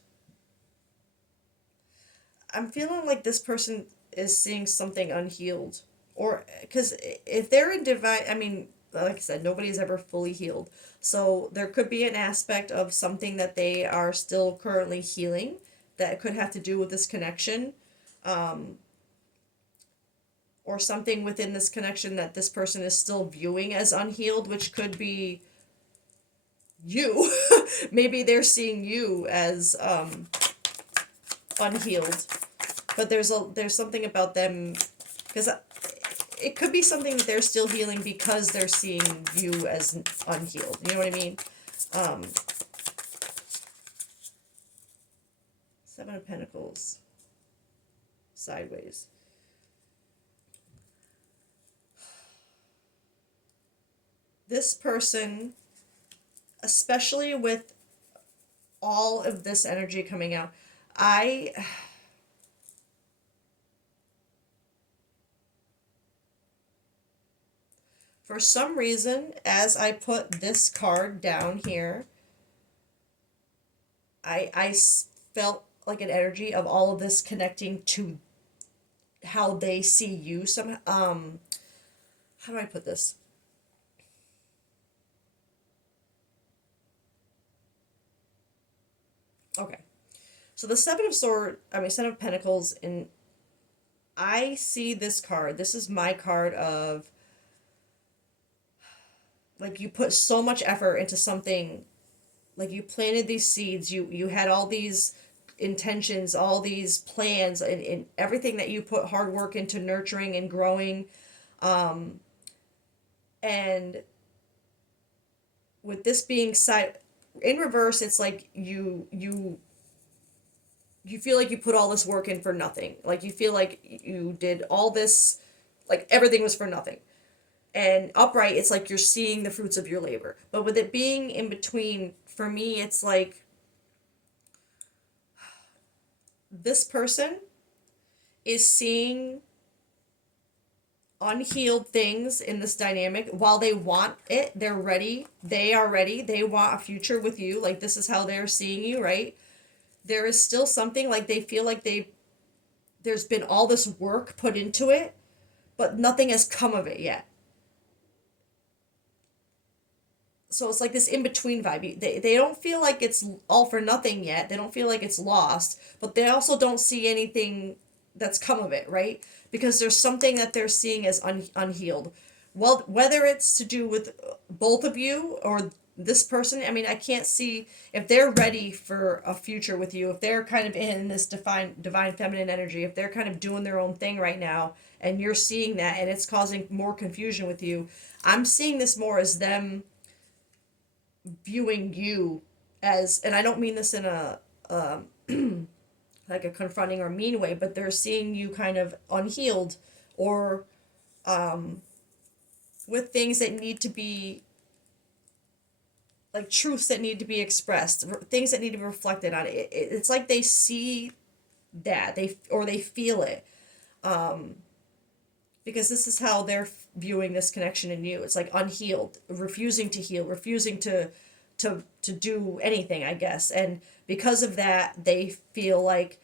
I'm feeling like this person is seeing something unhealed. Or, because if they're in divine, I mean, like I said, nobody's ever fully healed. So there could be an aspect of something that they are still currently healing that could have to do with this connection. Um, or something within this connection that this person is still viewing as unhealed, which could be you. Maybe they're seeing you as unhealed, but there's something about them, because it could be something that they're still healing because they're seeing you as unhealed. You know what I mean? Um, Seven of Pentacles sideways. This person, especially with all of this energy coming out, I for some reason, as I put this card down here, I felt like an energy of all of this connecting to how they see you. Some how do I put this? Okay, so the Seven of Pentacles, and I see this card. This is my card of, like, you put so much effort into something, like you planted these seeds, you had all these intentions, all these plans, and everything that you put hard work into nurturing and growing, and with this being side in reverse, it's like you feel like you put all this work in for nothing, like you feel like you did all this, like everything was for nothing. And upright, it's like you're seeing the fruits of your labor. But with it being in between, for me, it's like this person is seeing unhealed things in this dynamic. While they want it, they're ready, they are ready, they want a future with you, like this is how they're seeing you, right? There is still something, like they feel like there's been all this work put into it, but nothing has come of it yet. So it's like this in between vibe. They don't feel like it's all for nothing yet. They don't feel like it's lost, but they also don't see anything that's come of it, right? Because there's something that they're seeing as unhealed. Well, whether it's to do with both of you, or this person, I mean, I can't see if they're ready for a future with you, if they're kind of in this divine feminine energy, if they're kind of doing their own thing right now, and you're seeing that and it's causing more confusion with you. I'm seeing this more as them viewing you as, and I don't mean this in a like a confronting or mean way, but they're seeing you kind of unhealed, or with things that need to be, like truths that need to be expressed, things that need to be reflected on. It's like they see that they feel it, because this is how they're viewing this connection in you. It's like unhealed, refusing to heal, refusing to do anything, I guess. And because of that, they feel like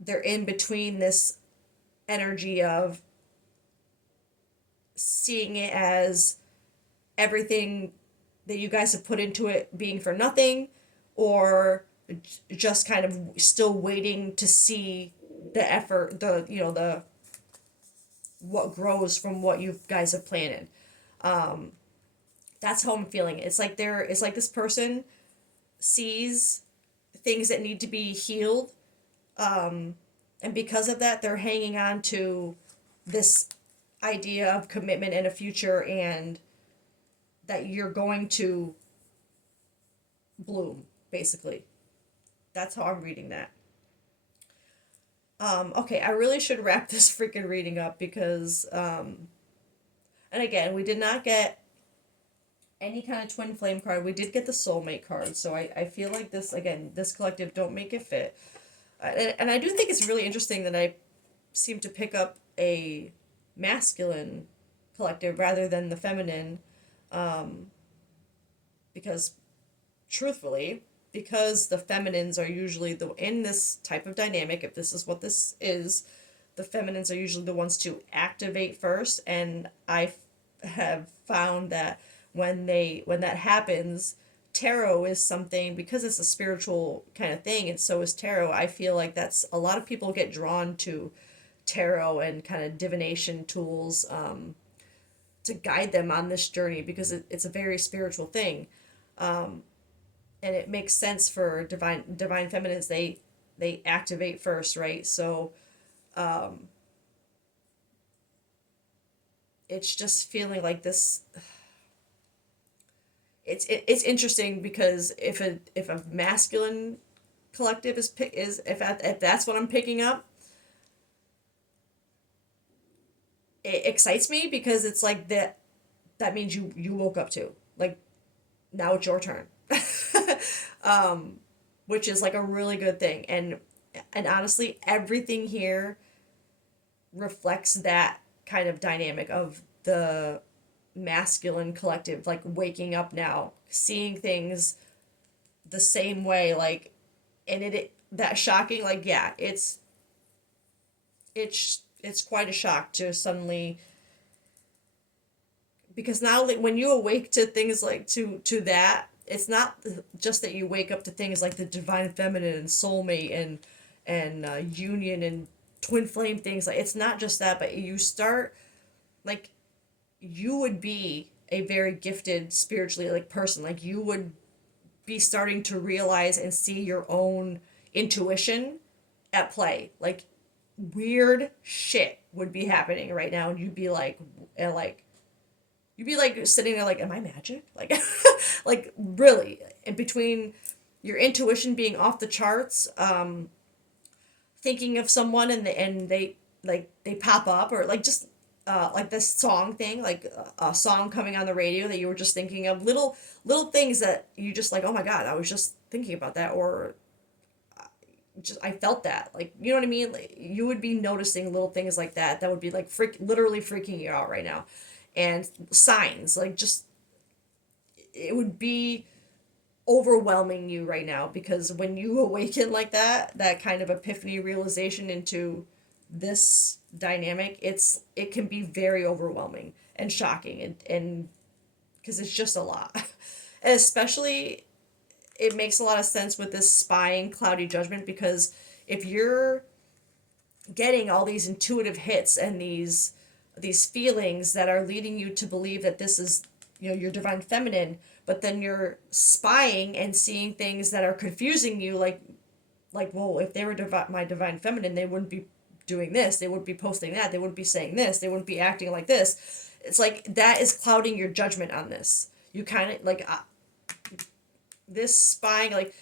they're in between this energy of seeing it as everything that you guys have put into it being for nothing, or just kind of still waiting to see the effort, the what grows from what you guys have planted. That's how I'm feeling. It's like this person sees things that need to be healed, and because of that, they're hanging on to this idea of commitment and a future, and that you're going to bloom, basically. That's how I'm reading that. Okay, I really should wrap this freaking reading up because, and again, we did not get any kind of twin flame card. We did get the soulmate card, so I feel like this, again, this collective don't make it fit. And I do think it's really interesting that I seem to pick up a masculine collective rather than the feminine, because truthfully, because the feminines are usually the in this type of dynamic, if this is what this is, the feminines are usually the ones to activate first, and I have found that when that happens, tarot is something, because it's a spiritual kind of thing, and so is tarot. I feel like that's a lot of people get drawn to tarot and kind of divination tools, to guide them on this journey, because it's a very spiritual thing, and it makes sense for divine feminines. They activate first, right? So it's just feeling like this. It's interesting because if a masculine collective is if that's what I'm picking up, it excites me, because it's like that means you woke up too. Like, now it's your turn. Which is like a really good thing. And honestly, everything here reflects that kind of dynamic of the masculine collective, like waking up now, seeing things the same way, like, and it that shocking, like, yeah, it's quite a shock to suddenly, because now, like, when you awake to things like to that, it's not just that you wake up to things like the divine feminine and soulmate and union and twin flame things. Like, it's not just that, but you start, like, you would be a very gifted spiritually, like, person. Like, you would be starting to realize and see your own intuition at play. Like, weird shit would be happening right now, and you'd be like, and like, you'd be like sitting there like, am I magic? Like, like, really, in between your intuition being off the charts, thinking of someone, and they, like, they pop up, or like, just like this song thing, like a song coming on the radio that you were just thinking of, little things that you just like, oh my god, I was just thinking about that, or just I felt that, like, you know what I mean? Like, you would be noticing little things like that would be like literally freaking you out right now, and signs, like, just, it would be overwhelming you right now, because when you awaken like that kind of epiphany realization into this dynamic, it can be very overwhelming and shocking, and because it's just a lot. And especially, it makes a lot of sense with this spying cloudy judgment, because if you're getting all these intuitive hits and these feelings that are leading you to believe that this is your divine feminine, but then you're spying and seeing things that are confusing you, like, well, if they were my divine feminine, they wouldn't be doing this, they wouldn't be posting that, they wouldn't be saying this, they wouldn't be acting like this. It's like that is clouding your judgment on this. You kind of like, this spying, like,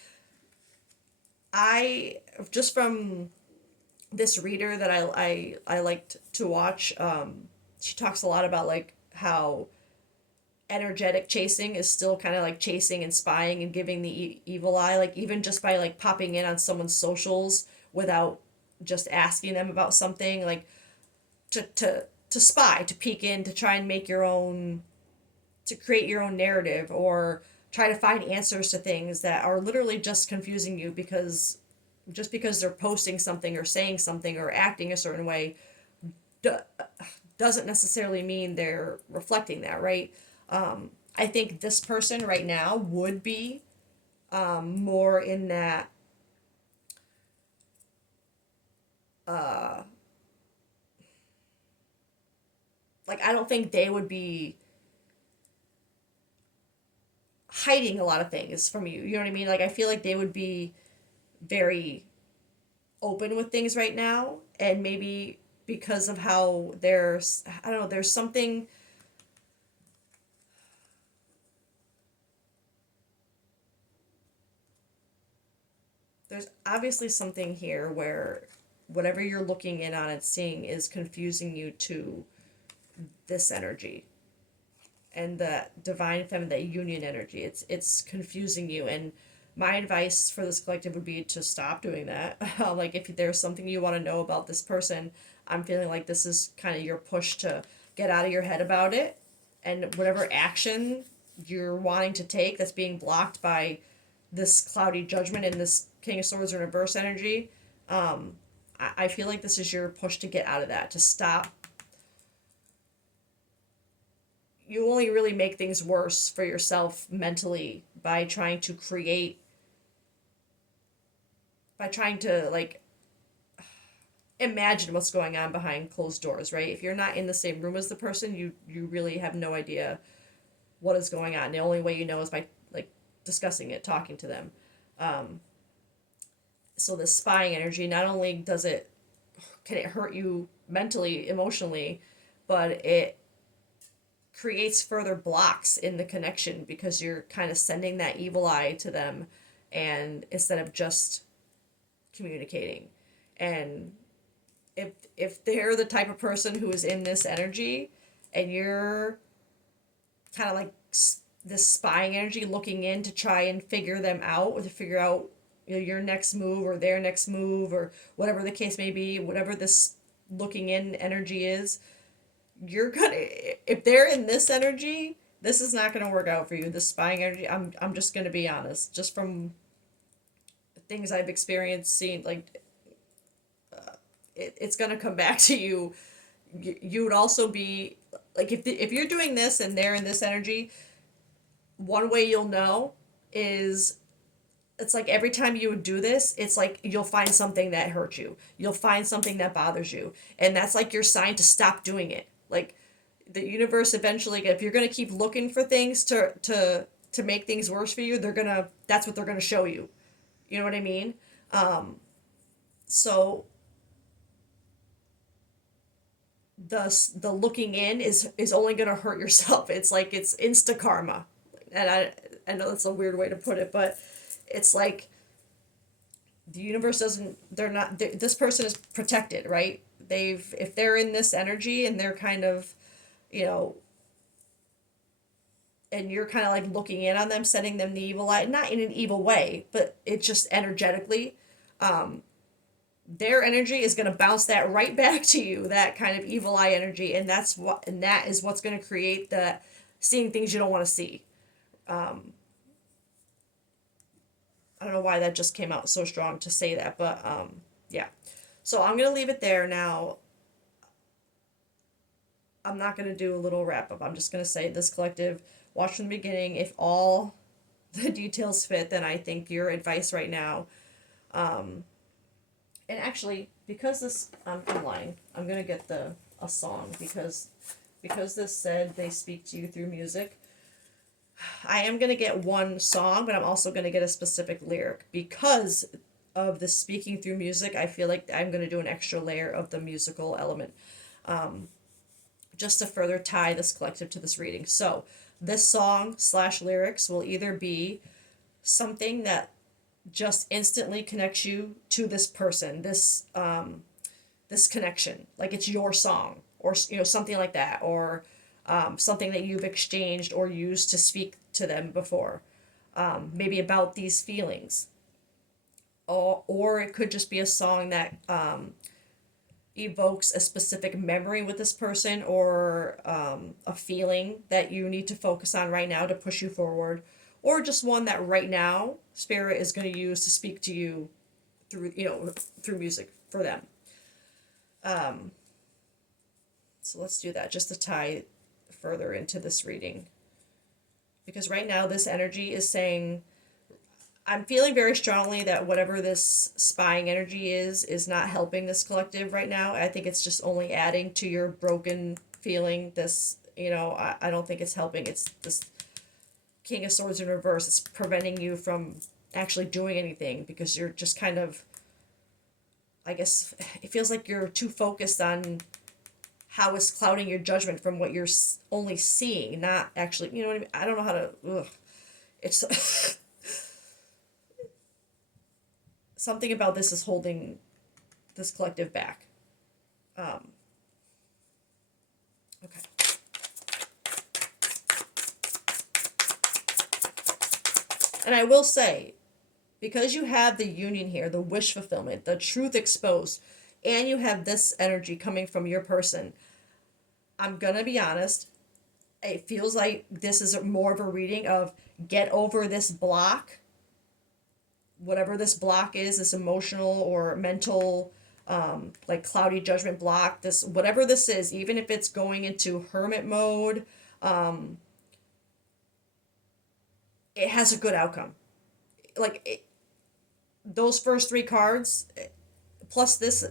I just from this reader that I liked to watch, she talks a lot about like how energetic chasing is still kind of like chasing and spying and giving the evil eye, like even just by like popping in on someone's socials without just asking them about something, like to spy, to peek in, to try and make your own, to create your own narrative, or try to find answers to things that are literally just confusing you, because just because they're posting something or saying something or acting a certain way do, doesn't necessarily mean they're reflecting that, right? I think this person right now would be more in that, like, I don't think they would be hiding a lot of things from you. You know what I mean? Like, I feel like they would be very open with things right now, and maybe because of how there's, I don't know, there's obviously something here where whatever you're looking in on and seeing is confusing you to this energy and the divine feminine, that union energy. It's confusing you, and my advice for this collective would be to stop doing that. Like, if there's something you want to know about this person, I'm feeling like this is kind of your push to get out of your head about it, and whatever action you're wanting to take that's being blocked by this cloudy judgment and this King of Swords reverse energy. I feel like this is your push to get out of that, to stop. You only really make things worse for yourself mentally by trying to create, by trying to like imagine what's going on behind closed doors, right? If you're not in the same room as the person, you really have no idea what is going on. The only way you know is by like discussing it, talking to them. So the spying energy, not only does it, can it hurt you mentally, emotionally, but it creates further blocks in the connection, because you're kind of sending that evil eye to them, and instead of just communicating. And if they're the type of person who is in this energy, and you're kind of like this spying energy looking in to try and figure them out, or to figure out, your next move or their next move, or whatever the case may be, whatever this looking in energy is, you're gonna, if they're in this energy, this is not gonna work out for you. The spying energy, I'm just gonna be honest, just from things I've experienced, seeing, like, it's gonna come back to you. You would also be like, if you're doing this and they're in this energy, one way you'll know is, it's like every time you would do this, it's like you'll find something that hurts you. You'll find something that bothers you. And that's like your sign to stop doing it. Like, the universe eventually, if you're gonna keep looking for things to make things worse for you, that's what they're gonna show you. You know what I mean? So the looking in is only gonna hurt yourself. It's like it's insta karma. And I know that's a weird way to put it, but it's like the universe doesn't, this person is protected, right? If they're in this energy and they're kind of, you know, and you're kind of like looking in on them, sending them the evil eye, not in an evil way, but it's just energetically, their energy is going to bounce that right back to you, that kind of evil eye energy. And that is what's going to create the seeing things you don't want to see. I don't know why that just came out so strong to say that, but yeah. So I'm gonna leave it there now. I'm not gonna do a little wrap up. I'm just gonna say this collective, watch from the beginning. If all the details fit, then I think your advice right now. And actually, because this, I'm lying. I'm gonna get a song, because this said they speak to you through music. I am going to get one song, but I'm also going to get a specific lyric because of the speaking through music. I feel like I'm going to do an extra layer of the musical element, just to further tie this collective to this reading. So, this song slash lyrics will either be something that just instantly connects you to this person, this connection, like it's your song, or something like that, or something that you've exchanged or used to speak to them before, maybe about these feelings, or it could just be a song that evokes a specific memory with this person, or a feeling that you need to focus on right now to push you forward, or just one that right now spirit is going to use to speak to you through through music for them. So let's do that just to tie further into this reading, because right now this energy is saying, I'm feeling very strongly that whatever this spying energy is not helping this collective right now. I think it's just only adding to your broken feeling. This, I don't think it's helping. It's this King of Swords in reverse. It's preventing you from actually doing anything because you're just kind of, I guess, it feels like you're too focused on how it's clouding your judgment from what you're only seeing, not actually, you know what I mean? I don't know how to, ugh. It's something about this is holding this collective back. Okay. And I will say, because you have the union here, the wish fulfillment, the truth exposed, and you have this energy coming from your person, I'm gonna be honest, it feels like this is more of a reading of get over this block, whatever this block is, this emotional or mental, like cloudy judgment block, this, whatever this is, even if it's going into hermit mode, it has a good outcome. Those first three cards, plus this,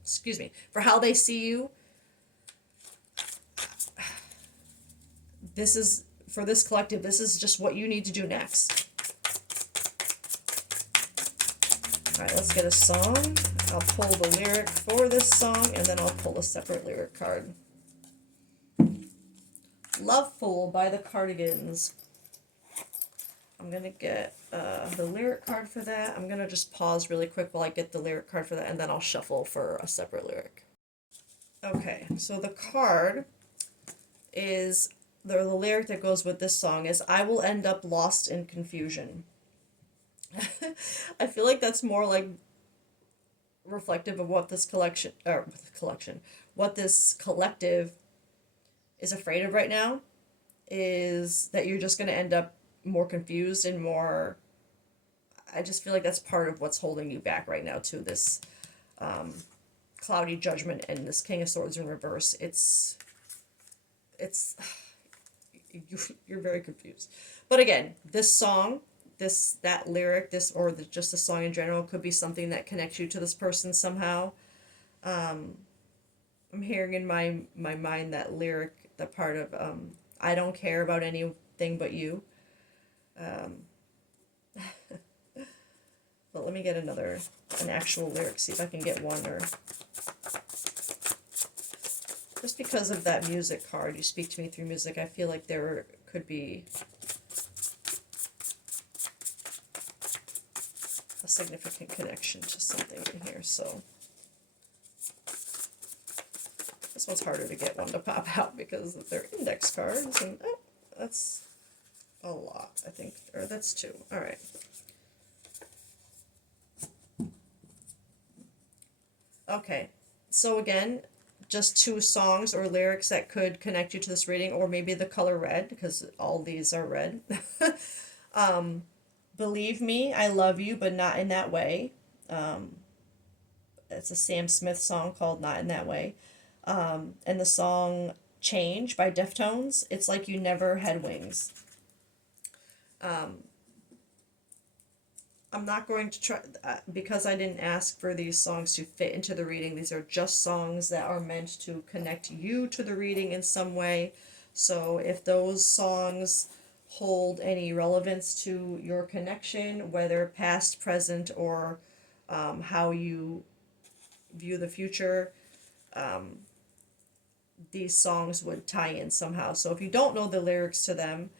excuse me, for how they see you, this is, for this collective, this is just what you need to do next. All right, let's get a song. I'll pull the lyric for this song, and then I'll pull a separate lyric card. Love Fool by the Cardigans. I'm going to get the lyric card for that. I'm going to just pause really quick while I get the lyric card for that, and then I'll shuffle for a separate lyric. Okay, so the card is, the lyric that goes with this song is, I will end up lost in confusion. I feel like that's more like reflective of what this what this collective is afraid of right now, is that you're just going to end up more confused and more, I just feel like that's part of what's holding you back right now to this cloudy judgment and this King of Swords in reverse. It's you're very confused. But again, this song, that lyric, just the song in general could be something that connects you to this person somehow. I'm hearing in my mind that lyric, that part of I don't care about anything but you. But let me get an actual lyric, see if I can get one, or just because of that music card, you speak to me through music, I feel like there could be a significant connection to something in here. So this one's harder to get one to pop out because they're index cards, and that's a lot, I think, or that's two. All right. Okay, so again, just two songs or lyrics that could connect you to this reading, or maybe the color red, because all these are red. Believe me, I love you, but not in that way. It's a Sam Smith song called Not in That Way. And the song Change by Deftones, it's like you never had wings. I'm not going to try, because I didn't ask for these songs to fit into the reading. These are just songs that are meant to connect you to the reading in some way. So if those songs hold any relevance to your connection, whether past, present, or how you view the future. These songs would tie in somehow. So if you don't know the lyrics to them,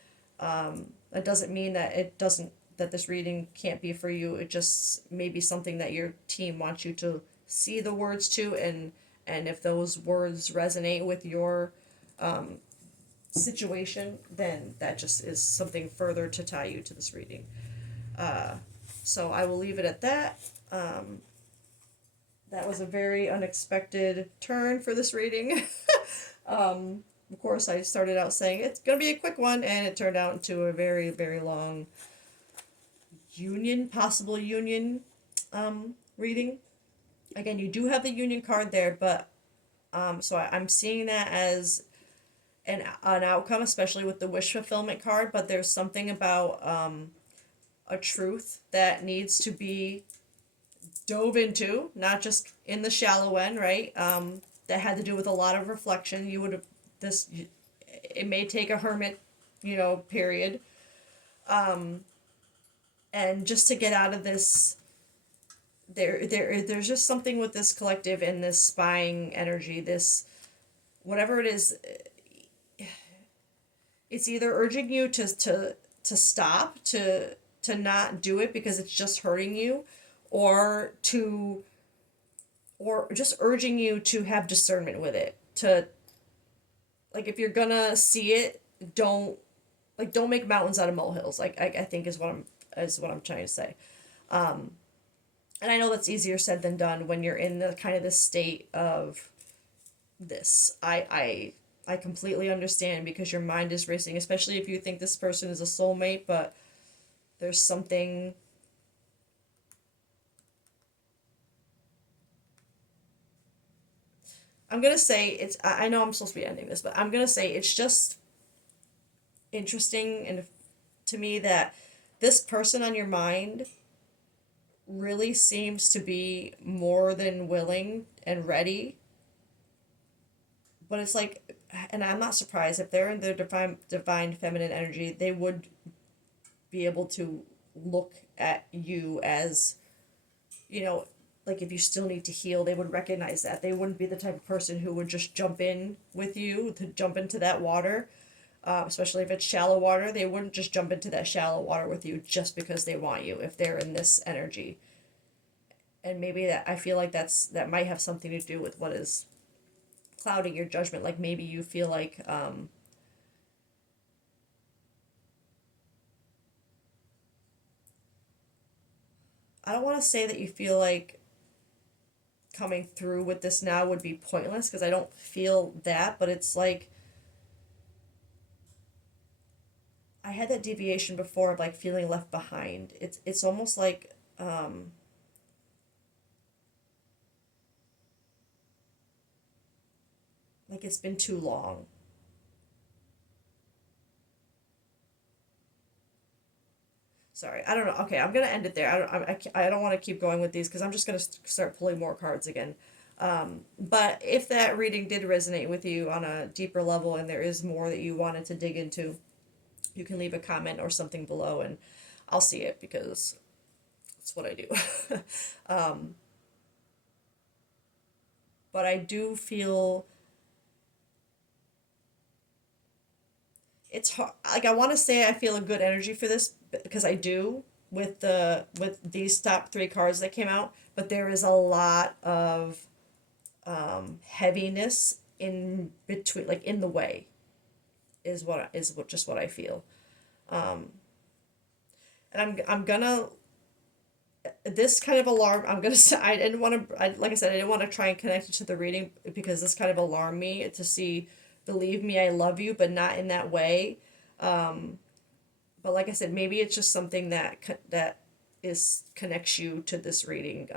that doesn't mean that it doesn't that this reading can't be for you. It just may be something that your team wants you to see the words to, and if those words resonate with your situation, then that just is something further to tie you to this reading. So I will leave it at that. That was a very unexpected turn for this reading. Of course, I started out saying it's going to be a quick one, and it turned out into a very, very long possible union reading. Again, you do have the union card there, but so I'm seeing that as an outcome, especially with the wish fulfillment card, but there's something about a truth that needs to be dove into, not just in the shallow end, right? That had to do with a lot of reflection. You would have it may take a hermit, period, and just to get out of this. There's just something with this collective and this spying energy. This whatever it is, it's either urging you to stop, to not do it because it's just hurting you, or just urging you to have discernment with it, to, like, if you're gonna see it, don't make mountains out of molehills, like I think is what I'm trying to say. And I know that's easier said than done when you're in the kind of this state of this. I completely understand, because your mind is racing, especially if you think this person is a soulmate, but there's something. I'm gonna say I know I'm supposed to be ending this, but I'm gonna say it's just interesting and to me that this person on your mind really seems to be more than willing and ready. But it's like, and I'm not surprised if they're in their divine feminine energy, they would be able to look at you as, like, if you still need to heal, they would recognize that. They wouldn't be the type of person who would just jump in with you, to jump into that water, especially if it's shallow water. They wouldn't just jump into that shallow water with you just because they want you, if they're in this energy. And maybe I feel like that might have something to do with what is clouding your judgment. Like, maybe you feel like, I don't want to say that you feel like coming through with this now would be pointless, because I don't feel that, but it's like I had that deviation before of like feeling left behind. It's almost like it's been too long. Sorry, I don't know. Okay, I'm gonna end it there. I don't want to keep going with these, because I'm just gonna start pulling more cards again. But if that reading did resonate with you on a deeper level, and there is more that you wanted to dig into, you can leave a comment or something below, and I'll see it, because it's what I do. But I do feel it's hard. Like, I want to say I feel a good energy for this, because I do, with these top three cards that came out. But there is a lot of heaviness in between, like in the way, just what I feel. And I'm gonna this kind of alarm. I'm gonna say I didn't want to. Like I said, I didn't want to try and connect it to the reading, because this kind of alarmed me to see. Believe me, I love you, but not in that way. But like I said, maybe it's just something that is connects you to this reading.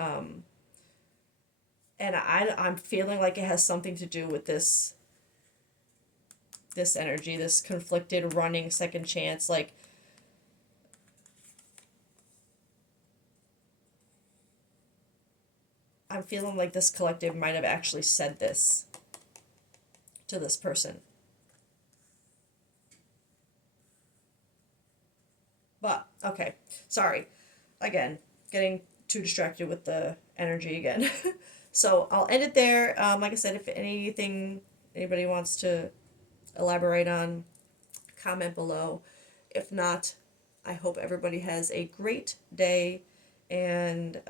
And I'm feeling like it has something to do with this energy, this conflicted running second chance. Like, I'm feeling like this collective might have actually said this to this person. Sorry, again, getting too distracted with the energy again. So I'll end it there. Like I said, if anything anybody wants to elaborate on, comment below. If not, I hope everybody has a great day. And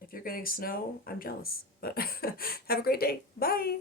if you're getting snow, I'm jealous. But have a great day. Bye.